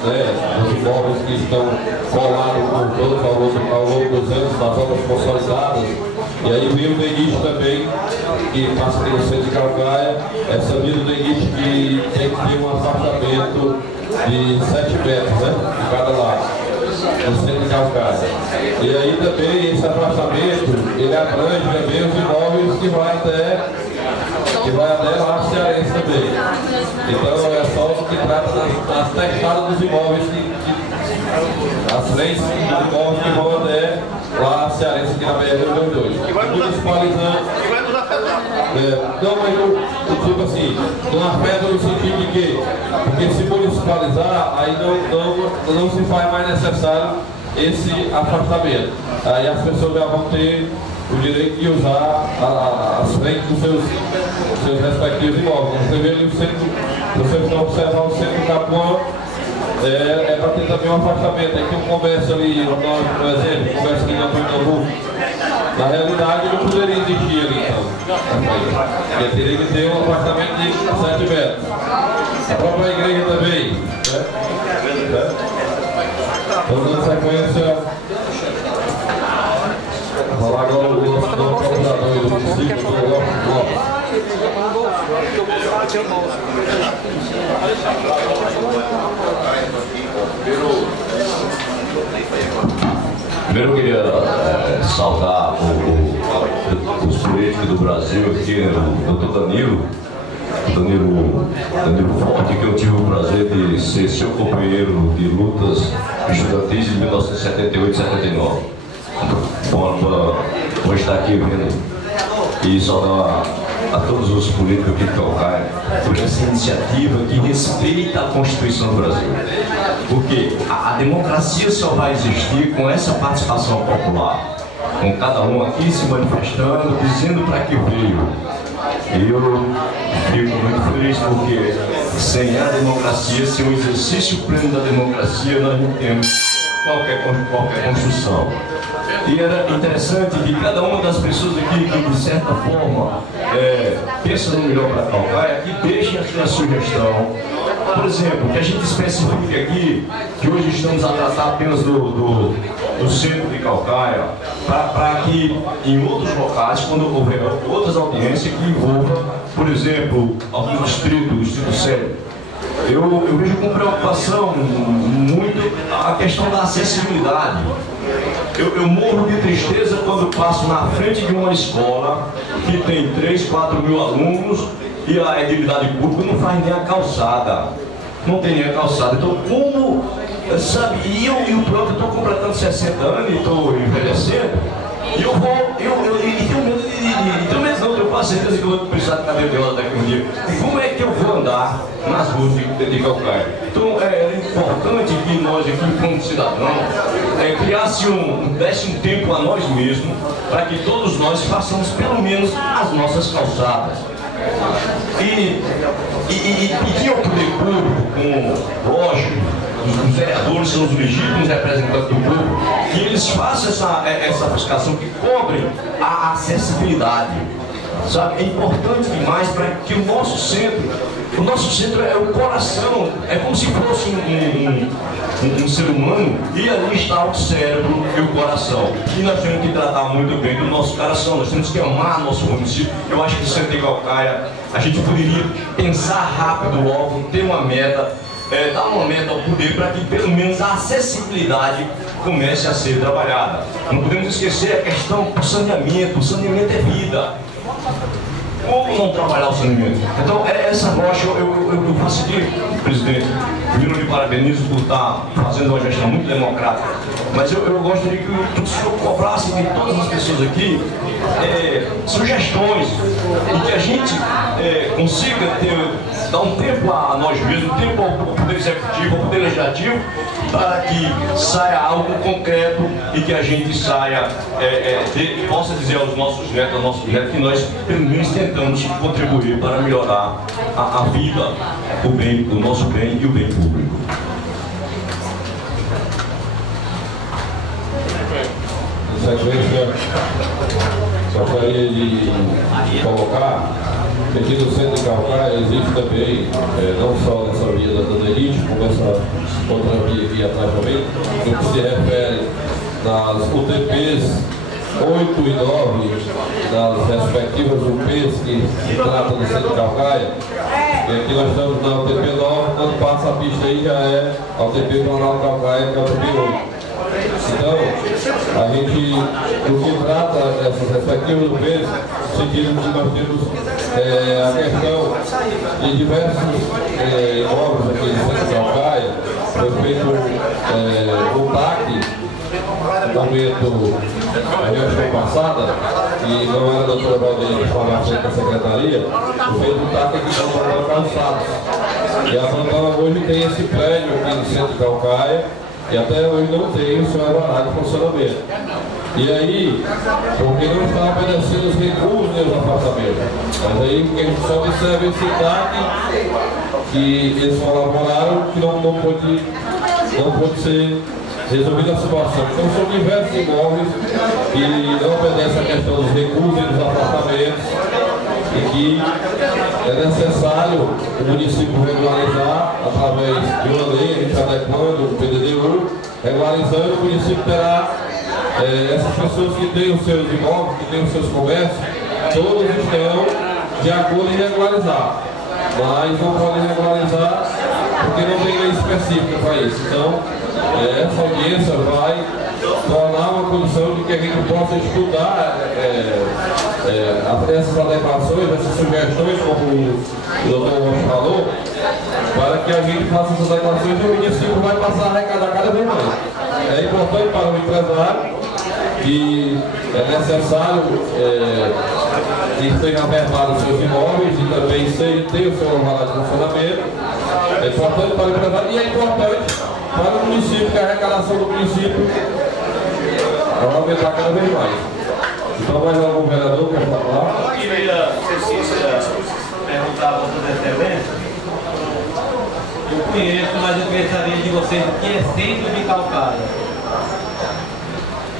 né, dos imóveis que estão colados com todos ao longo dos anos, das obras consolidadas. E aí veio o DENIT também, que passa pelo centro de Calcaia. É sabido o DENIT que tem que ter um afastamento de 7 metros, né? De cada lado, no centro de Calcaia. E aí também esse afastamento, ele abrange também os imóveis que vai até lá a Cearense também. Então é só o que trata das techadas dos imóveis, as frentes dos imóveis que vão até lá a Cearense, aqui na BR-222. E vai nos afetar. Não, mas eu digo assim, não afeta no sentido de que, porque se municipalizar, aí não se faz mais necessário esse afastamento. Aí as pessoas já vão ter o direito de usar as frentes dos seus respectivos imóveis. Você vê ali o centro, se você for observar o centro do Capuã, é para ter também um afastamento. Aí tem um comércio ali, por exemplo, comércio ali na Novo. Na realidade não poderia existir ali então. Porque teria que ter um afastamento de 7 metros. A própria igreja também. Né? Vamos na sequência. Vou falar agora o nosso procurador do município, o Lopes. Primeiro eu queria saudar os políticos do Brasil aqui, né, o doutor Danilo Forte, que eu tive o prazer de ser seu companheiro de lutas estudantis de 1978 e 79. Vou estar aqui vendo e saudar a todos os políticos aqui de Calcaia por essa iniciativa que respeita a Constituição do Brasil. Porque a democracia só vai existir com essa participação popular, com cada um aqui se manifestando, dizendo para que veio. E eu fico muito feliz porque sem a democracia, sem o exercício pleno da democracia, nós não temos qualquer construção. E era interessante que cada uma das pessoas aqui que de certa forma pensa no melhor para Calcaia, que deixem a sua sugestão. Por exemplo, que a gente especifique aqui que hoje estamos a tratar apenas do centro de Calcaia, para que em outros locais, quando houver outras audiências que envolvam, por exemplo, algum distrito, o distrito sério. Eu vejo com preocupação muito a questão da acessibilidade. Eu morro de tristeza quando passo na frente de uma escola que tem 3, 4 mil alunos e a edilidade pública não faz nem a calçada. Não tem nem a calçada. Então, como, sabe, e eu próprio estou completando 60 anos e estou envelhecendo, e eu tenho medo não, eu faço certeza que eu vou precisar de cadeira de rodas daqui um dia. E como é que eu vou andar nas ruas de Calcaia? Então, é importante que nós aqui, como cidadãos, desse um tempo a nós mesmos, para que todos nós façamos pelo menos as nossas calçadas. E pedir ao poder público, lógico, os vereadores são os legítimos representantes do povo, que eles façam essa fiscalização, que cobrem a acessibilidade. Sabe? É importante demais para que o nosso centro é o coração, é como se fosse um ser humano, e ali está o cérebro e o coração. E nós temos que tratar muito bem do nosso coração, nós temos que amar nosso município. Eu acho que o centro de Calcaia, a gente poderia pensar rápido logo, ter uma meta, dar uma meta ao poder para que pelo menos a acessibilidade comece a ser trabalhada. Não podemos esquecer a questão do saneamento. O saneamento é vida. Como não trabalhar o saneamento? Então, essa rocha eu faço aqui, presidente, eu lhe parabenizo por estar fazendo uma gestão muito democrática, mas eu gostaria que o senhor cobrasse de todas as pessoas aqui sugestões e que a gente consiga dar um tempo a nós mesmos, um tempo ao Poder Executivo, ao Poder Legislativo, para que saia algo concreto e que a gente saia, possa dizer aos nossos netos, que nós pelo menos tentamos contribuir para melhorar a vida, o nosso bem e o bem público. Na sequência, gostaria de colocar que aqui no centro de Calcaia existe também, não só essa via da Danelite, como essa outra via aqui atrás também, no que se refere nas UTPs 8 e 9, das respectivas UPs que se trata do centro de Calcaia. E aqui nós estamos na UTP 9, quando passa a pista aí já é a UTP Jornal Calcaia, que é a UTP 8. Então, a gente, no que trata dessas respectivas UPs, sentido que nós temos a questão de diversos imóveis aqui de centro de Calcaia. Foi feito um TAC no momento, a gestão passada, e não era a doutora Valdeira que estava à frente da secretaria, fez um TAC aqui na Abandona Calçados. E a Abandona hoje tem esse prédio aqui no centro de Calcaia, e até hoje não tem o seu horário de funcionamento. E aí, porque não está obedecendo os recursos dos apartamentos. Mas aí o que a gente só observa esse TAC que eles elaboraram que não pode ser resolvida a situação. Então são diversos imóveis que não obedecem à questão dos recursos e dos apartamentos e que é necessário o município regularizar através de uma lei, a gente adequando o PDDU, regularizando, o município terá essas pessoas que têm os seus imóveis, que têm os seus comércios, todos estão de acordo em regularizar, mas não podem regularizar porque não tem lei específica para isso. Então, essa audiência vai tornar uma condição de que a gente possa estudar essas adequações, essas sugestões, como o doutor Rocha falou, para que a gente faça essas adequações e o município vai passar a arrecadar cada vez mais. É importante para o empresário que é necessário que sejam abertados os seus imóveis e também ter o seu horário de funcionamento. É importante para o empresário e é importante para o município, que a arrecadação do município vai aumentar cada vez mais. Então, mais algum vereador quer falar? Eu queria perguntar a vossa excelência. Eu conheço, mas eu queria saber de vocês o que é centro de Calcaia.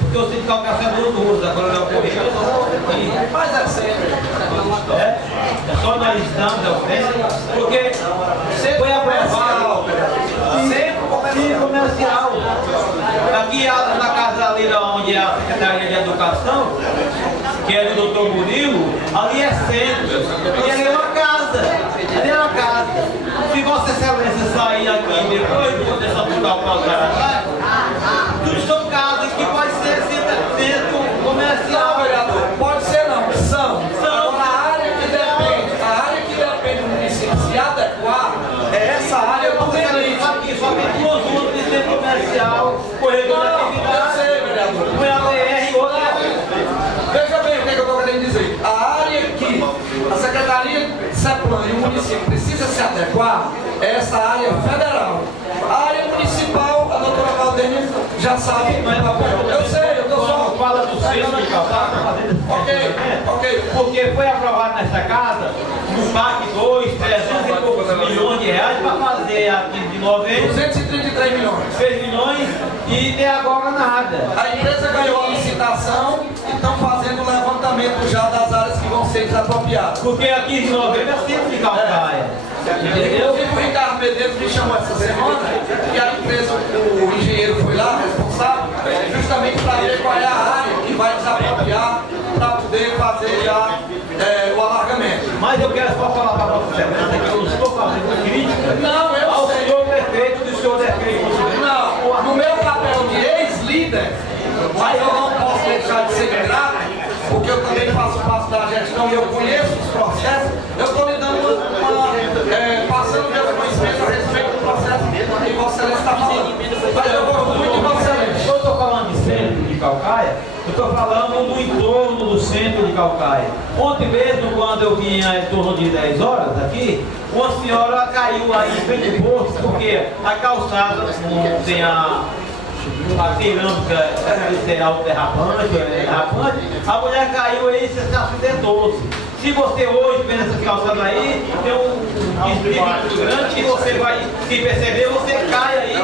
Porque o centro de Calcaia é Bruno, agora não é o Correio. Mas é centro. É só nós estamos, é o centro. Porque foi aprovado centro comercial. Aqui na casa ali onde é a Secretaria de Educação, que é do doutor Murilo, ali é centro. E ali é uma casa. Ali é uma casa. Se Vossa Excelência sair aqui depois, vou deixar mudar o Calcaia, tudo são casas que pode ser centro comercial. Não, vereador, pode ser não, são. Agora a área que depende do município se adequar, é essa área do aqui só tem duas ruas de centro comercial, corredor da atividade. Eu sei, vereador. Uma é a BR e outra Veja bem o que eu estou querendo dizer. A área que a Secretaria de CEPLAN e o município precisa se adequar é essa área federal. A área municipal, a doutora Valdênia já sabe, mas eu sei, eu estou só... Fala do centro de Calcaia, Ok. Porque foi aprovado nesta casa, no PAC 2, 300 e poucos milhões de reais para fazer aqui de novembro. 233 milhões. 6 milhões e até agora nada. A empresa ganhou a licitação e estão fazendo o levantamento já das áreas que vão ser desapropriadas. Porque aqui de novembro é centro de Calcaia. Inclusive o Ricardo Medeiros me chamou essa semana e a empresa, o engenheiro foi lá, responsável, justamente para ver qual é a área que vai desapropriar para poder fazer já o alargamento. Mas eu quero só falar para a Vossa Excelência que eu não estou fazendo crítica não, ao senhor prefeito do senhor defeito. Não, no meu papel de ex-líder, mas eu não posso deixar de ser grato, porque eu também faço parte da gestão e eu conheço os processos, eu estou lhe dando passando meu conhecimento a respeito do processo que Vossa Excelência está falando. Mas eu gosto muito de Vossa Excelência. Eu estou falando de centro de Calcaia, eu estou falando do entorno do centro de Calcaia. Ontem mesmo, quando eu vinha em torno de 10 horas aqui, uma senhora caiu aí em frente do posto, porque a calçada não tem a cerâmica lateral derrapante, a mulher caiu aí e se acidentou-se. Se você hoje vê essa calçada aí, tem um desvio muito grande e você vai se perceber, você cai aí.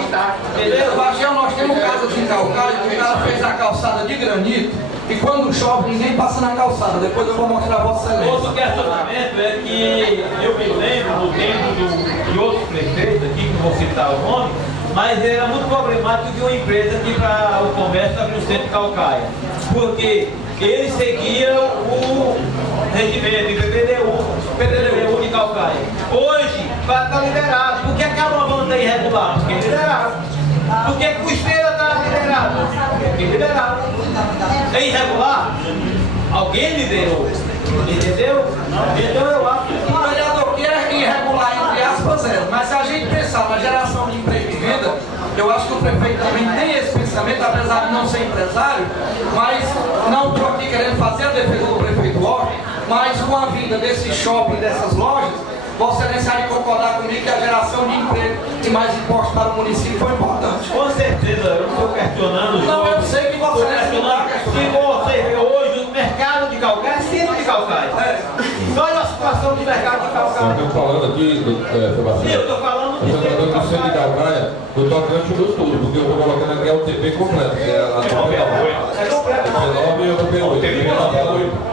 Entendeu? Baixão, nós temos casas em Calcaia que o cara fez a calçada de granito e quando chove ninguém passa na calçada. Depois eu vou mostrar a Vossa Excelência. Outro questionamento é que eu me lembro do tempo de outros prefeitos aqui, que vou citar o nome, mas era muito problemático de uma empresa que para o comércio abrir o centro de Calcaia. Porque eles seguiam o regimento, PDDU de Calcaia. Hoje, vai estar liberado. Por que a Caravana está irregular? Porque é liberado. Por que o Esteira está liberado? Porque é liberado. É irregular? Alguém liberou. Entendeu? Então eu acho que o vereador que é irregular, entre aspas, mas se a gente pensar na geração de emprego e renda, eu acho que o prefeito também tem esse pensamento, apesar de não ser empresário, mas não estou aqui querendo fazer a defesa do prefeito Lopes, mas com a vinda desse shopping, dessas lojas, Vossa Excelência há de concordar comigo que a geração de emprego e mais impostos para o município foi importante. Com certeza, eu não estou questionando. Não, eu sei que Vossa Excelência não está questionando. Se você vê hoje o mercado de Calcaia, centro de Calcaia. Olha a situação do mercado de Calcaia. Nós estamos falando aqui, Sebastião. Eu estou falando do centro de Calcaia, do tocante do tudo, porque eu estou colocando aqui é o TP completo, que é a P9 e o P8.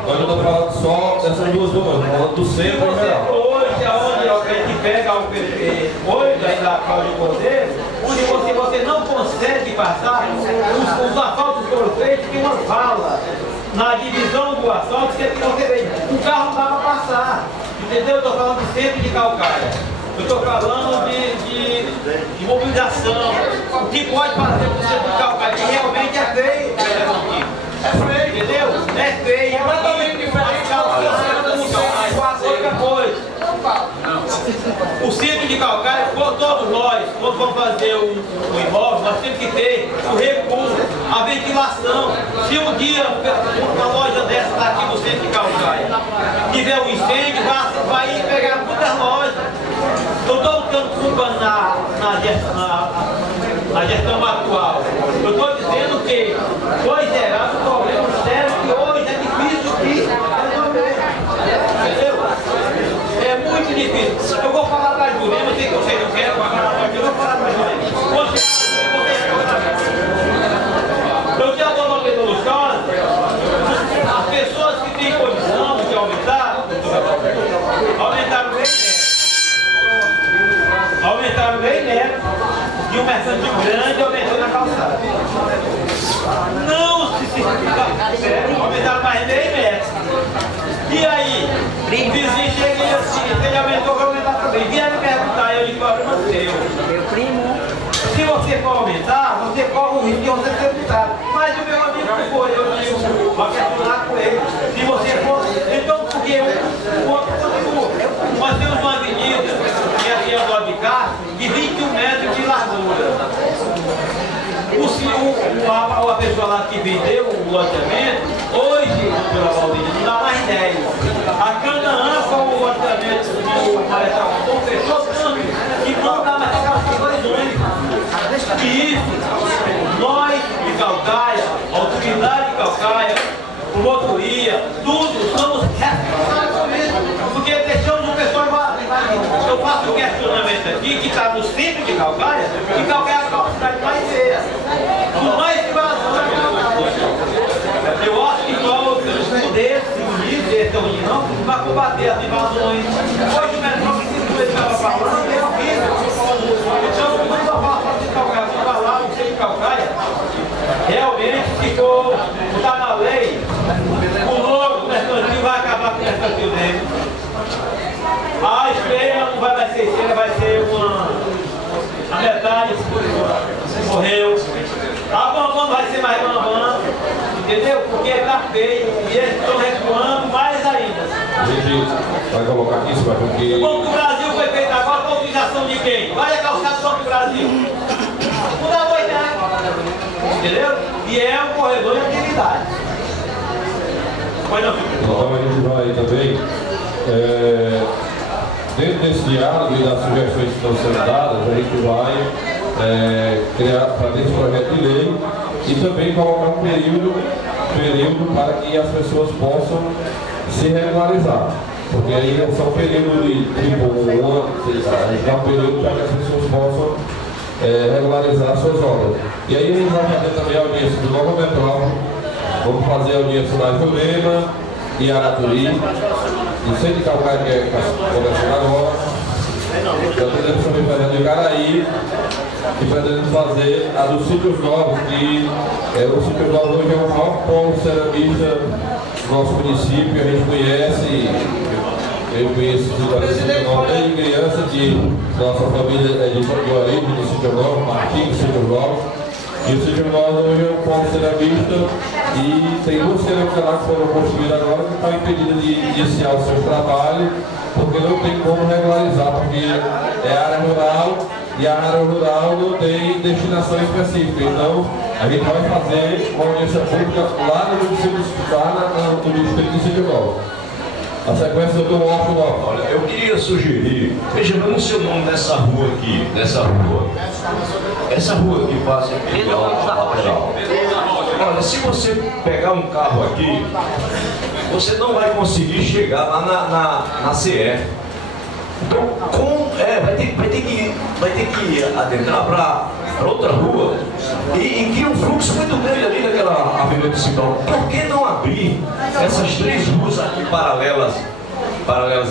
Nós não estamos falando só dessas duas zonas, estamos falando do centro em geral. Hoje, aonde a gente pega o PP, hoje ainda a Cláudio Cordeiro, onde você não consegue passar, os asfaltos foram feitos, tem umas valas na divisão do asfalto, o carro não dá para passar. Entendeu? Eu estou falando do centro de Calcaia. Eu estou falando de mobilização. O que pode fazer para o centro de Calcaia, que realmente é feio. É feio, entendeu? É feio. É completamente diferente da outra coisa. O centro de Calcaia, todos nós, quando vamos fazer o imóvel, nós temos que ter o recurso, a ventilação. Se um dia uma loja dessa daqui no centro de Calcaia tiver um incêndio, vai pegar muitas lojas. Eu estou botando culpa na gestão atual. Eu estou dizendo que foi gerado um problema sério que hoje é difícil de resolver. Entendeu? É muito difícil. Eu vou falar para a Jurema, eu sei que vocês não querem falar, eu vou falar para a Jurema. Eu já estou no meio do chão, as pessoas que têm condição de aumentar, aumentaram bem neto. Aumentaram bem neto. E o mercantil grande aumentou na calçada. Não se aumentaram mais bem neto. E aí, o vizinho chega e assim, ele aumentou, vai aumentar também. Vieram me perguntar, eu digo, problema seu. Meu primo. Se você for aumentar, você corre o risco de você ser multado. Mas o meu amigo não foi, eu digo, vai questionar com ele. Se você for, então porque o outro continua. Nós temos uma avenida, que aqui é o Dó de Castro, de 21 metros de largura. A pessoa lá que vendeu o loteamento, hoje, doutora Valdinha, não dá mais 10. A Canaã, com o loteamento do Marechal Rondon, fechou tanto que não dá mais aquelas coisas únicas. E isso, nós de Calcaia, a autoridade de Calcaia, promotoria, tudo, somos responsáveis por isso. Porque deixamos o pessoal invadir. Eu faço um questionamento aqui, que está no centro de Calcaia, e Calcaia é a cidade mais feia. Por mais invasão. Eu acho que falta desse unido, dessa união, para combater as invasões. Hoje o menor que se estava falando é horrível. Então, quando eu falo de Calcaia, vou falar o centro de Calcaia, realmente ficou, está na lei, o novo mercantil vai acabar com o mercantil dele. A estrela não vai ser estrela, vai ser a metade morreu. A Bambam vai ser mais Bambam, entendeu? Porque está feio e eles estão recuando mais ainda. A gente vai colocar aqui isso, porque... O Banco do Brasil foi feito agora com a utilização de quem? Vai a calçada do Banco do Brasil. Não dá boa ideia. Entendeu? E é um corredor de atividade. Então a gente vai também, dentro desse diálogo e das sugestões que estão sendo dadas, a gente vai criar, fazer esse projeto de lei e também colocar um período para que as pessoas possam se regularizar. Porque aí é só um período de tipo um ano, a gente dá um período para que as pessoas possam regularizar suas obras. E aí a gente vai fazer também a audiência do Nova Metrópole, vamos fazer a audiência lá em Jurema e Araturi, no centro de Calcaia, que é conversando agora, Eu pretendo também fazer de Caraí e pretendo fazer a dos sítios novos, que o sítio novo hoje é o maior polo ceramista do nosso município, a gente conhece. Eu conheço o sítio novo desde criança, nossa família é de origem do sítio novo, Marquinhos, sítio novo. E o sítio novo hoje é um polo ceramista e tem duas cerâmicas lá que foram construídas agora que estão impedidas de iniciar o seu trabalho, porque não tem como regularizar, porque é área rural e a área rural não tem destinação específica. Então, a gente vai fazer uma audiência pública lá no município, no distrito do Sítio Novo. A sequência do Walter Lopes. Olha, eu queria sugerir, veja, eu não sei o nome dessa rua aqui, essa rua que passa aqui na lateral. Olha, se você pegar um carro aqui, você não vai conseguir chegar lá na CE. Então, vai ter que adentrar para outra rua e cria um fluxo muito grande ali naquela avenida principal. Por que não abrir essas três ruas aqui paralelas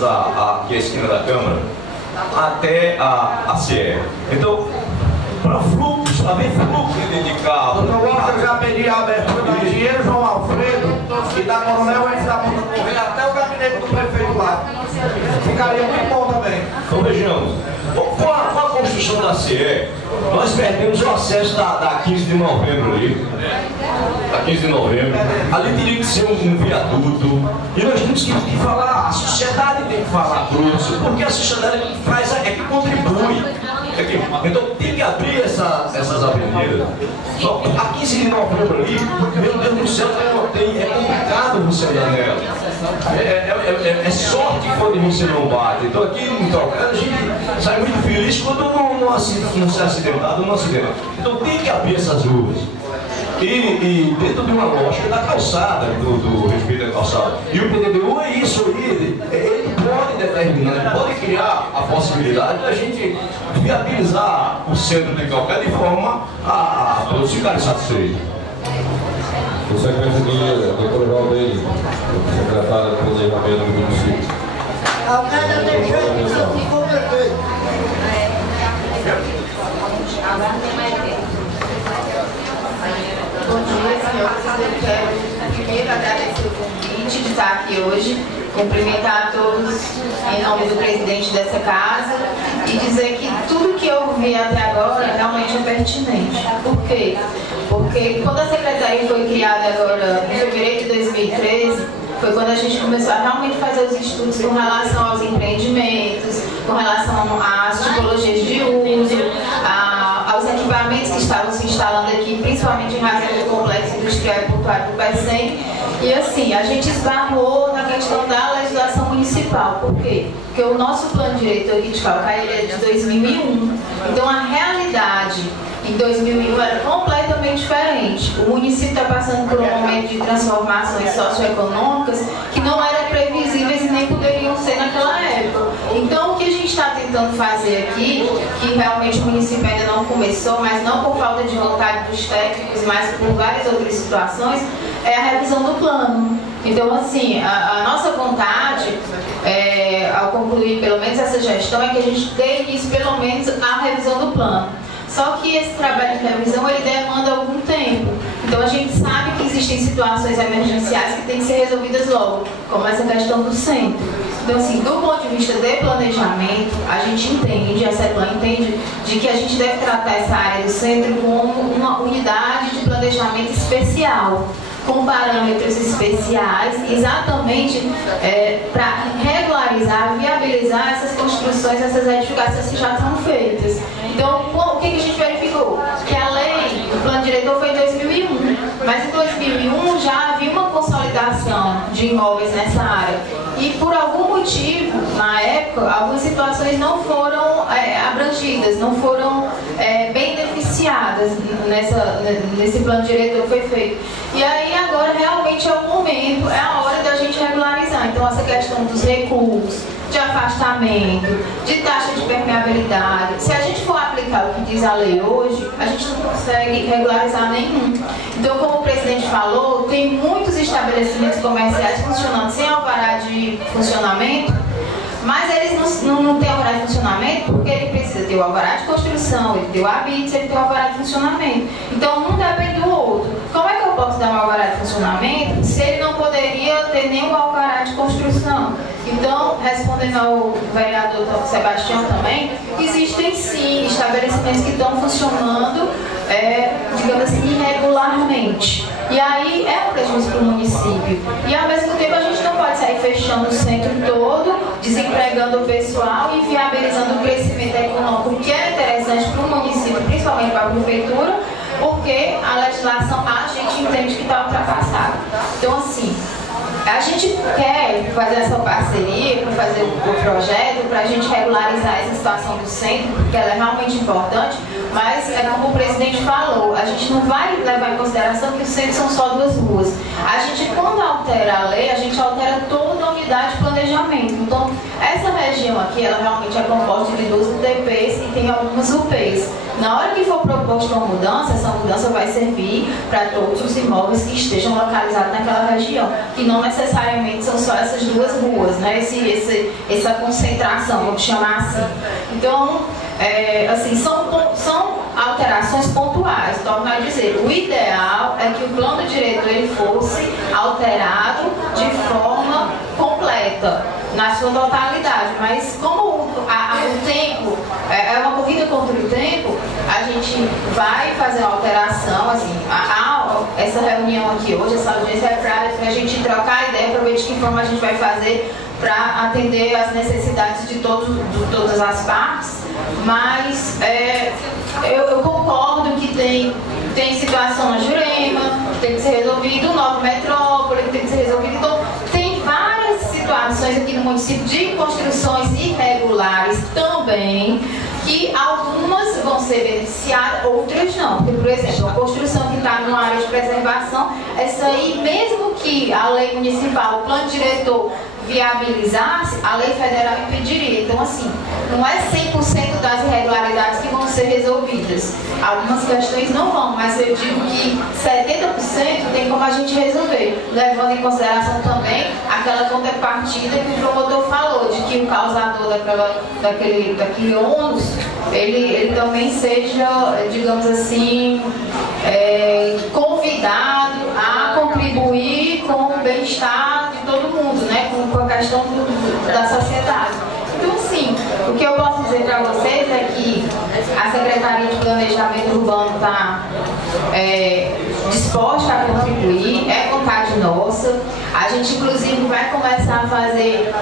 aqui à esquina da Câmara até a CE? Então, para fluxo, haver fluxo de carro. Doutor Walter, eu já pedi a abertura do engenheiro João Alfredo e da Coronel F. da Ponta Correia até o gabinete do prefeito lá. Ficaria muito bom também. Então vejamos, com a construção da CE, nós perdemos o acesso da 15 de novembro ali. Da 15 de novembro. Ali teria que ser um viaduto. E nós temos que falar, a sociedade tem que falar grosso, porque a sociedade faz, que contribui. Então tem que abrir essas avenidas. Só a 15 de novembro ali, meu Deus do céu, é complicado você andar nela. É sorte quando você não bate. Então aqui em Calcaia a gente sai muito feliz quando não se acidentado, não acidenta. Então tem que abrir essas ruas. E dentro de uma lógica da calçada, do respeito à calçada. E o PDDU é isso aí, ele pode determinar, ele pode criar a possibilidade da gente viabilizar o centro de Calcaia de forma a todos ficarem satisfeitos. Em sequência aqui, doutor Valdeir, secretário de Planejamento do município. Calcaia deixando inclusive o prefeito. Bom dia, senhores. Eu quero primeiro agradecer o convite de estar aqui hoje, cumprimentar a todos em nome do presidente dessa casa e dizer que tudo que eu vi até agora realmente é pertinente. Por quê? Porque quando a secretaria foi criada agora em fevereiro de 2013, foi quando a gente começou a realmente fazer os estudos com relação aos empreendimentos, com relação às tipologias de uso, aos equipamentos que estavam se instalando aqui, principalmente em razão do complexo industrial e portuário do Bacen. E assim, a gente esbarrou na questão da legislação municipal. Por quê? Porque o nosso plano diretor aqui de Calcaia é de 2001. Então a realidade em 2001 era completamente diferente. O município está passando por um momento de transformações socioeconômicas que não eram previsíveis e nem poderiam ser naquela época. Então, o que a gente está tentando fazer aqui, que realmente o município ainda não começou, mas não por falta de vontade dos técnicos, mas por várias outras situações, é a revisão do plano. Então, assim, a nossa vontade, ao concluir pelo menos essa gestão, é que a gente dê início pelo menos à revisão do plano. Só que esse trabalho de revisão, ele demanda algum tempo. Então a gente sabe que existem situações emergenciais que têm que ser resolvidas logo, como essa questão do centro. Então assim, do ponto de vista de planejamento, a gente entende, a CEPLAN entende, de que a gente deve tratar essa área do centro como uma unidade de planejamento especial, com parâmetros especiais, exatamente para regularizar, viabilizar essas construções, essas edificações que já estão feitas. Então, o que a gente verificou? Que a lei, o plano diretor foi em 2001, mas em 2001 já havia uma consolidação de imóveis nessa área. E por algum motivo, na época, algumas situações não foram abrangidas, não foram bem beneficiadas nesse plano diretor que foi feito. E aí agora realmente é o momento, é a hora da gente regularizar. Então essa questão dos recursos, de afastamento, de taxa de permeabilidade, se a gente for aplicar o que diz a lei hoje, a gente não consegue regularizar nenhum. Então, como o presidente falou, tem muitos estabelecimentos comerciais funcionando sem alvará de funcionamento, Mas eles não têm alvará de funcionamento porque ele precisa ter o alvará de construção, ele tem o habite, ele tem o alvará de funcionamento. Então um depende do outro. Como é que eu posso dar um alvará de funcionamento se ele não poderia ter nenhum alvará de construção? Então, respondendo ao vereador Sebastião também, existem sim estabelecimentos que estão funcionando, digamos assim, irregularmente. E aí é um prejuízo para o município. E ao mesmo tempo a gente não pode sair fechando o centro todo, desempregando o pessoal e viabilizando o crescimento econômico, que é interessante para o município, principalmente para a prefeitura, porque a legislação a gente entende que está ultrapassada. Então, assim, a gente quer fazer essa parceria para fazer o projeto, para a gente regularizar essa situação do centro, porque ela é realmente importante, mas é como o presidente falou, a gente não vai levar em consideração que o centro são só 2 ruas. A gente, quando altera a lei, a gente altera toda a unidade de planejamento. Então, essa região aqui, ela realmente é composta de 2 UTPs e tem algumas UPs. Na hora que for proposta uma mudança, essa mudança vai servir para todos os imóveis que estejam localizados naquela região, que não necessariamente são só essas 2 ruas, né? Essa concentração, vamos chamar assim. Então, assim, são alterações pontuais, torno a dizer. O ideal é que o plano diretor ele fosse alterado de forma completa, na sua totalidade, mas como o tempo é uma corrida contra o tempo, a gente vai fazer uma alteração, assim, essa reunião aqui hoje, essa audiência é para a gente trocar ideia, para ver de que forma a gente vai fazer para atender as necessidades de todas as partes, mas eu concordo que tem situação na Jurema, que tem que ser resolvido, Nova Metrópole, que tem que ser resolvido, então tem várias situações aqui no município de construções irregulares também, que algumas vão ser beneficiadas, outras não. Porque, por exemplo, a construção que está numa área de preservação, essa aí, mesmo que a lei municipal, o plano diretor viabilizasse, a lei federal impediria. Então, assim, não é 100% das irregularidades que vão ser resolvidas. Algumas questões não vão, mas eu digo que 70% tem como a gente resolver, levando em consideração também aquela contrapartida que o promotor falou, de que o causador daquele ônus, ele também seja, digamos assim, convidado a contribuir com o bem-estar de todo mundo, né? Com a questão da sociedade. Então, sim, o que eu posso dizer para vocês é que a Secretaria de Planejamento Urbano está disposta a contribuir, é vontade nossa. A gente, inclusive, vai começar a fazer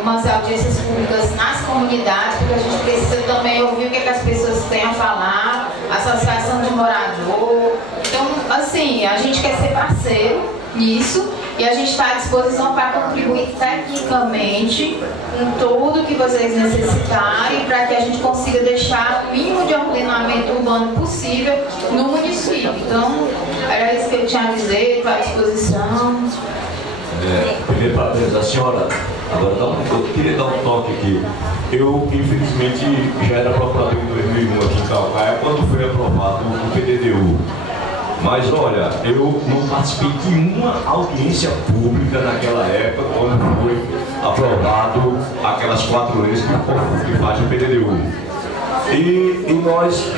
umas audiências públicas nas comunidades, porque a gente precisa também ouvir o que as pessoas têm a falar, associação de morador. Então, assim, a gente quer ser parceiro nisso e a gente está à disposição para contribuir tecnicamente em tudo que vocês necessitarem para que a gente consiga deixar o mínimo de ordenamento urbano possível no município. Então, era isso que eu tinha a dizer, estou à disposição. Primeiro, parabéns à senhora. Agora, eu queria dar um toque aqui. Eu, infelizmente, já era procurador em 2001 aqui em Calcaia, quando foi aprovado o PDDU. Mas, olha, eu não participei de uma audiência pública naquela época, quando foi aprovado aquelas 4 leis que fazem o PDDU. E nós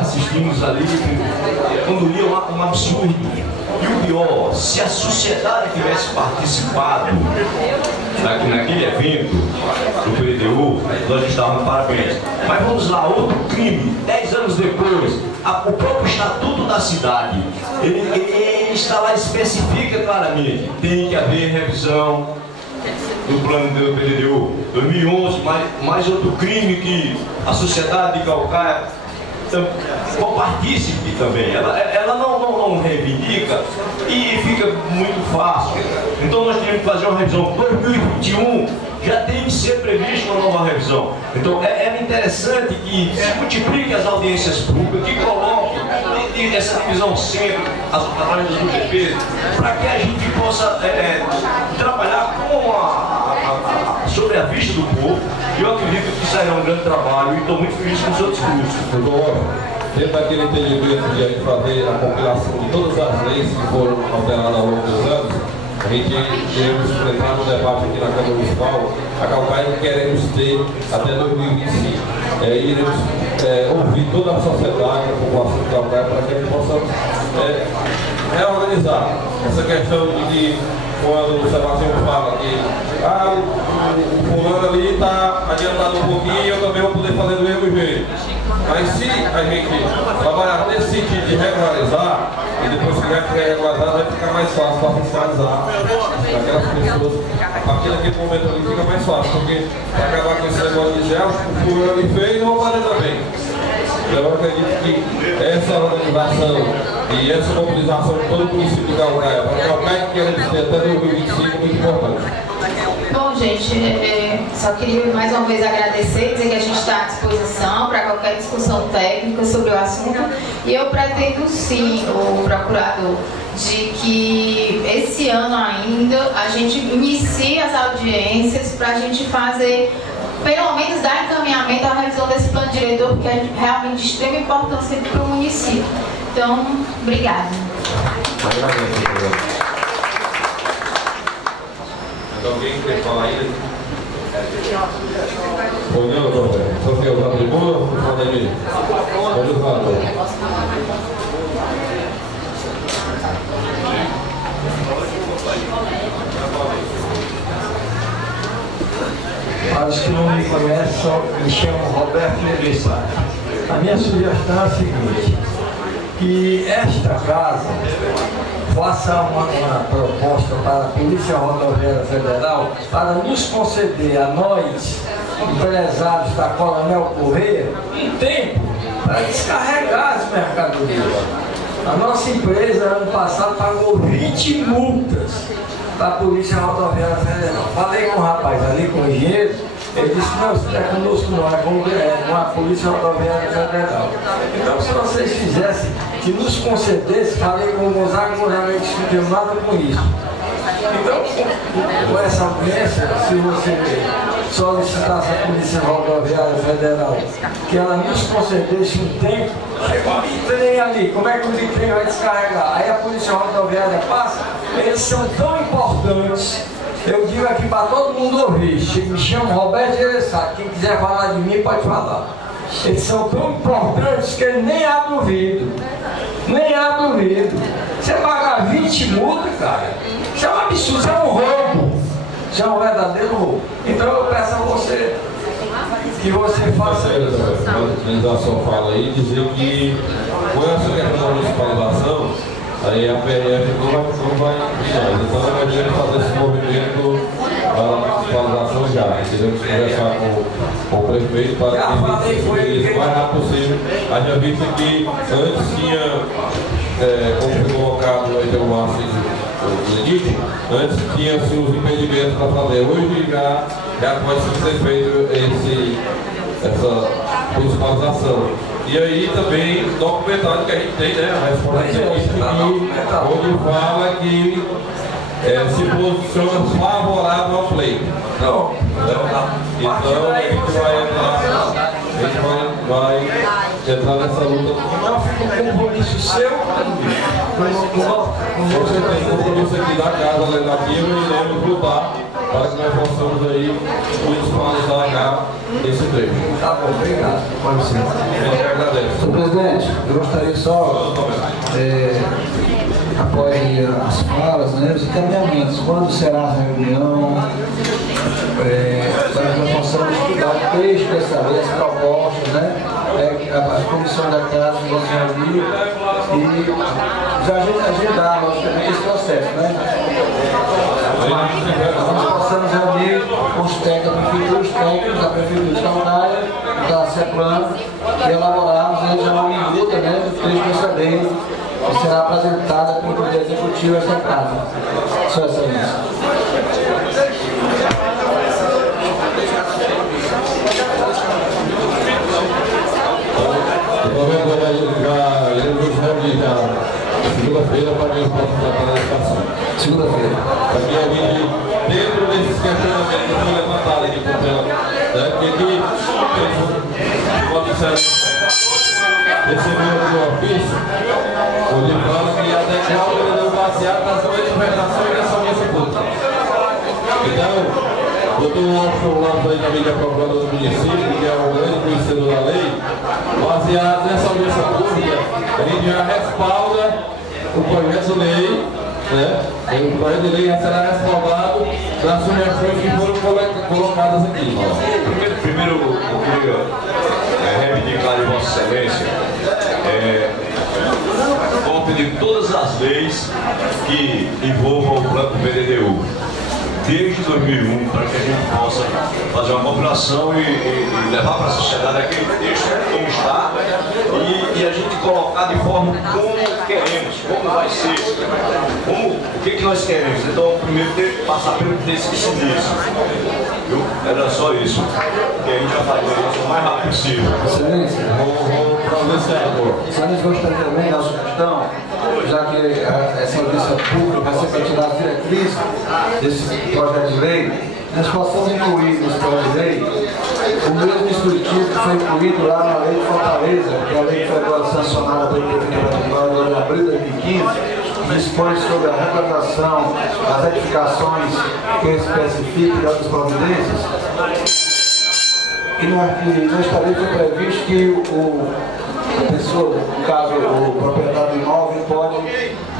assistimos ali, quando lia um absurdo. E o pior, se a sociedade tivesse participado naquele evento do PDU, nós estávamos parabéns. Mas vamos lá, outro crime, 10 anos depois, o próprio Estatuto da Cidade, ele está lá, especifica claramente, tem que haver revisão do plano do PDU 2011, mais outro crime que a sociedade de Calcaia partícipe também, ela não reivindica e fica muito fácil. Então nós temos que fazer uma revisão. 2021 já tem que ser prevista uma nova revisão. Então é interessante que se multiplique as audiências públicas, que coloque essa divisão centro, através dos UTPs, para que a gente possa trabalhar sobre a vista do povo. Eu acredito que será um grande trabalho e estou muito feliz com o seu discurso. Dentro daquele entendimento de a gente fazer a compilação de todas as leis que foram alteradas ao longo dos anos, a gente queremos entrar no debate aqui na Câmara Municipal, a Calcaia queremos ter até 2025. Iremos ouvir toda a sociedade, a população de Calcaia, para que a gente possa reorganizar essa questão de que, quando o Sebastião fala que o fulano ali está adiantado um pouquinho, eu também vou poder fazer do mesmo jeito. Mas se a gente trabalhar nesse sentido de regularizar, e depois que vai ficar regularizado, vai ficar mais fácil para fiscalizar aquelas pessoas. A partir daquele momento ali fica mais fácil, porque para acabar com esse negócio de dizer, o fulano ali fez, não vou fazer também. Então eu acredito que essa organização e essa mobilização de todo o município de Calcaia, para Calcaia que queremos ter até 2025 é muito importante. Bom, gente, só queria mais uma vez agradecer, dizer que a gente está à disposição para qualquer discussão técnica sobre o assunto. E eu pretendo sim, o procurador, de que esse ano ainda a gente inicie as audiências para a gente fazer, pelo menos dar encaminhamento à revisão desse plano diretor, porque é realmente de extrema importância para o município. Então, obrigada. Alguém quer falar ainda? Olhando, Roberto. Só quer usar a tribuna ou falar ali? Pode usar, Para os que não me conhecem, me chamo Roberto Negressati. A minha sugestão é a seguinte, que esta casa faça uma proposta para a Polícia Rodoviária Federal para nos conceder a nós, empresários da Coronel Correia, um tempo para descarregar as mercadorias. A nossa empresa, ano passado, pagou 20 multas para a Polícia Rodoviária Federal. Falei com o rapaz ali, com o engenheiro, ele disse, não, isso não é conosco não, é com a Polícia Rodoviária Federal. Então, se vocês fizessem, que nos concedesse, falei com o Gonzaga não discutiu nada com isso. Então, com essa audiência, se você solicitasse à Polícia Rodoviária Federal que ela nos concedesse um tempo, chegou o bitrem ali, como é que o bitrem vai descarregar? Aí a Polícia Rodoviária passa, eles são tão importantes. Eu digo aqui para todo mundo ouvir, me chamo Roberto Negressati, quem quiser falar de mim pode falar. Eles são tão importantes que ele nem abre o vidro. Nem abre o vidro. Você pagar 20 multas, cara, isso é um absurdo, isso é um roubo. Isso é um verdadeiro roubo. Então eu peço a você que você faça isso. Finalizar a sua fala aí e dizer que com essa questão da municipalização, aí a PRF não vai então nós devemos fazer esse movimento para a municipalização já. Devemos conversar com o prefeito para que isso o mais rápido possível. Haja vista que antes tinha, como foi colocado no Edelmar Limite, antes tinha assim, os impedimentos para fazer. Hoje já pode ser feito essa municipalização. E aí também documentado que a gente tem, né? A resposta onde fala que se posiciona favorável ao pleito. Então a gente vai entrar nessa luta. Não fica um compromisso seu, você tem compromisso aqui da Casa Legislativa e iremos lutar para que nós possamos aí municipalizar já esse trecho. Tá bom, obrigado. Pode ser. Eu agradeço. Senhor presidente, eu gostaria só, após as falas, né, os encaminhamentos, quando será a reunião, para que nós possamos estudar o texto dessa vez, as propostas, né, a comissão da casa, nós reunir e já agendar, logicamente, esse processo, né? Nós possamos reunir os técnicos da Prefeitura de Calcaia, da CEPLAN, e elaborarmos já uma minuta, né, do texto dessa lei que será apresentada pelo Poder Executivo desta casa. Sua Excelência. Segunda-feira para mim, para a educação. Segunda-feira. Para que a gente, dentro desses questionamentos que foram levantados aqui por ela, né, porque aqui, quando disseram recebeu aqui o ofício, onde fala que a declaração ele deu baseado nas manifestações dessa audiência pública. Então, o doutor Washington Lopes aí da mídia procuradora do município, que é um grande conhecedor da lei, baseado nessa audiência pública, a gente já respalda o projeto de lei, né? O projeto de lei já será respaldado nas sugestões que foram colocadas aqui. Primeiro, eu queria reivindicar de Vossa Excelência cópia de todas as leis que envolvam o plano PDDU. Desde 2001, para que a gente possa fazer uma compilação e levar para a sociedade aquele texto como está e a gente colocar de forma como queremos, como vai ser, o que nós queremos. Então, primeiro tem que passar pelo cinismo. Era só isso. E a gente vai fazer isso o mais rápido possível. Excelência, vamos para o vencedor. Excelência, gostaria também da sugestão, já que essa audiência pública vai ser para tirar as diretrizes desse projeto de lei, nós possamos incluir nesse projeto de lei o mesmo dispositivo que foi incluído lá na lei de Fortaleza, que é a lei que foi agora sancionada pelo prefeito agora em abril de 2015, que dispõe sobre a regulamentação das edificações que especificam das providências. E nesta lei foi previsto que a pessoa, no caso o proprietário do imóvel, pode,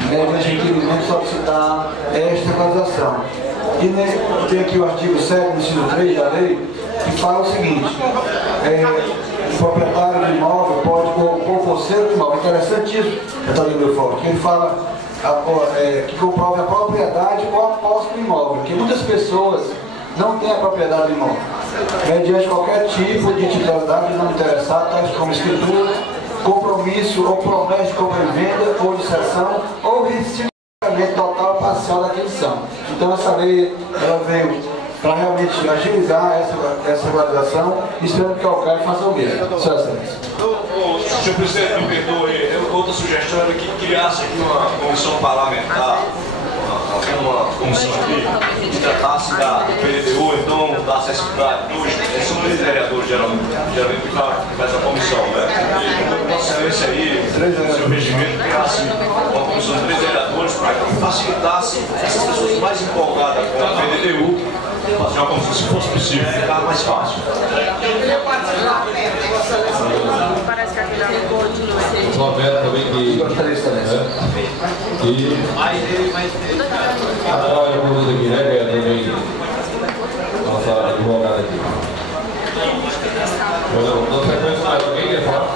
mediante requerimento, solicitar esta regularização. E tem aqui o artigo 7º, inciso 3 da lei, que fala o seguinte: o proprietário do imóvel pode, ou você do imóvel, interessantíssimo, meu forte, que ele fala que comprove a propriedade ou a posse do imóvel, porque muitas pessoas não têm a propriedade do imóvel, mediante qualquer tipo de titularidade não interessada, tais como escritura, compromisso ou promessa de compra e venda, ou de cessão, ou rescisão total ou parcial da aquisição. Então essa lei ela veio para realmente agilizar essa regularização, esperando que a Alcaide faça o mesmo. Senhor Excelência. Senhor presidente, me perdoe, outra sugestão era que criasse aqui uma comissão parlamentar, uma comissão aqui, que tratasse do PDDU, então da acessibilidade dos. São três vereadores geralmente que faz a comissão, né? E Vossa Excelência aí, no seu regimento, criasse uma comissão de 3 vereadores para que facilitasse essas pessoas mais empolgadas com a PDDU, fazer uma comissão, se fosse possível, ficar mais fácil. Parece que aquele o Roberto também que... E... Olha o mundo aqui, né, Beto, também. Nossa advogada aqui. Na sequência, mais alguém quer falar?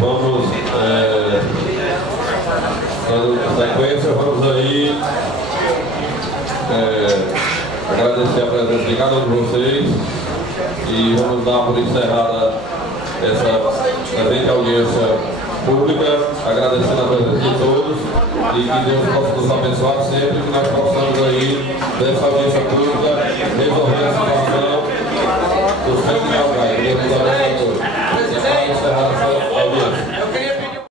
Vamos na sequência, vamos aí agradecer a presença de cada um de vocês e vamos dar por encerrada essa presente audiência pública, agradecendo a presença de todos e que Deus possa nos abençoar sempre, que nós possamos aí, dessa audiência pública, resolver a situação dos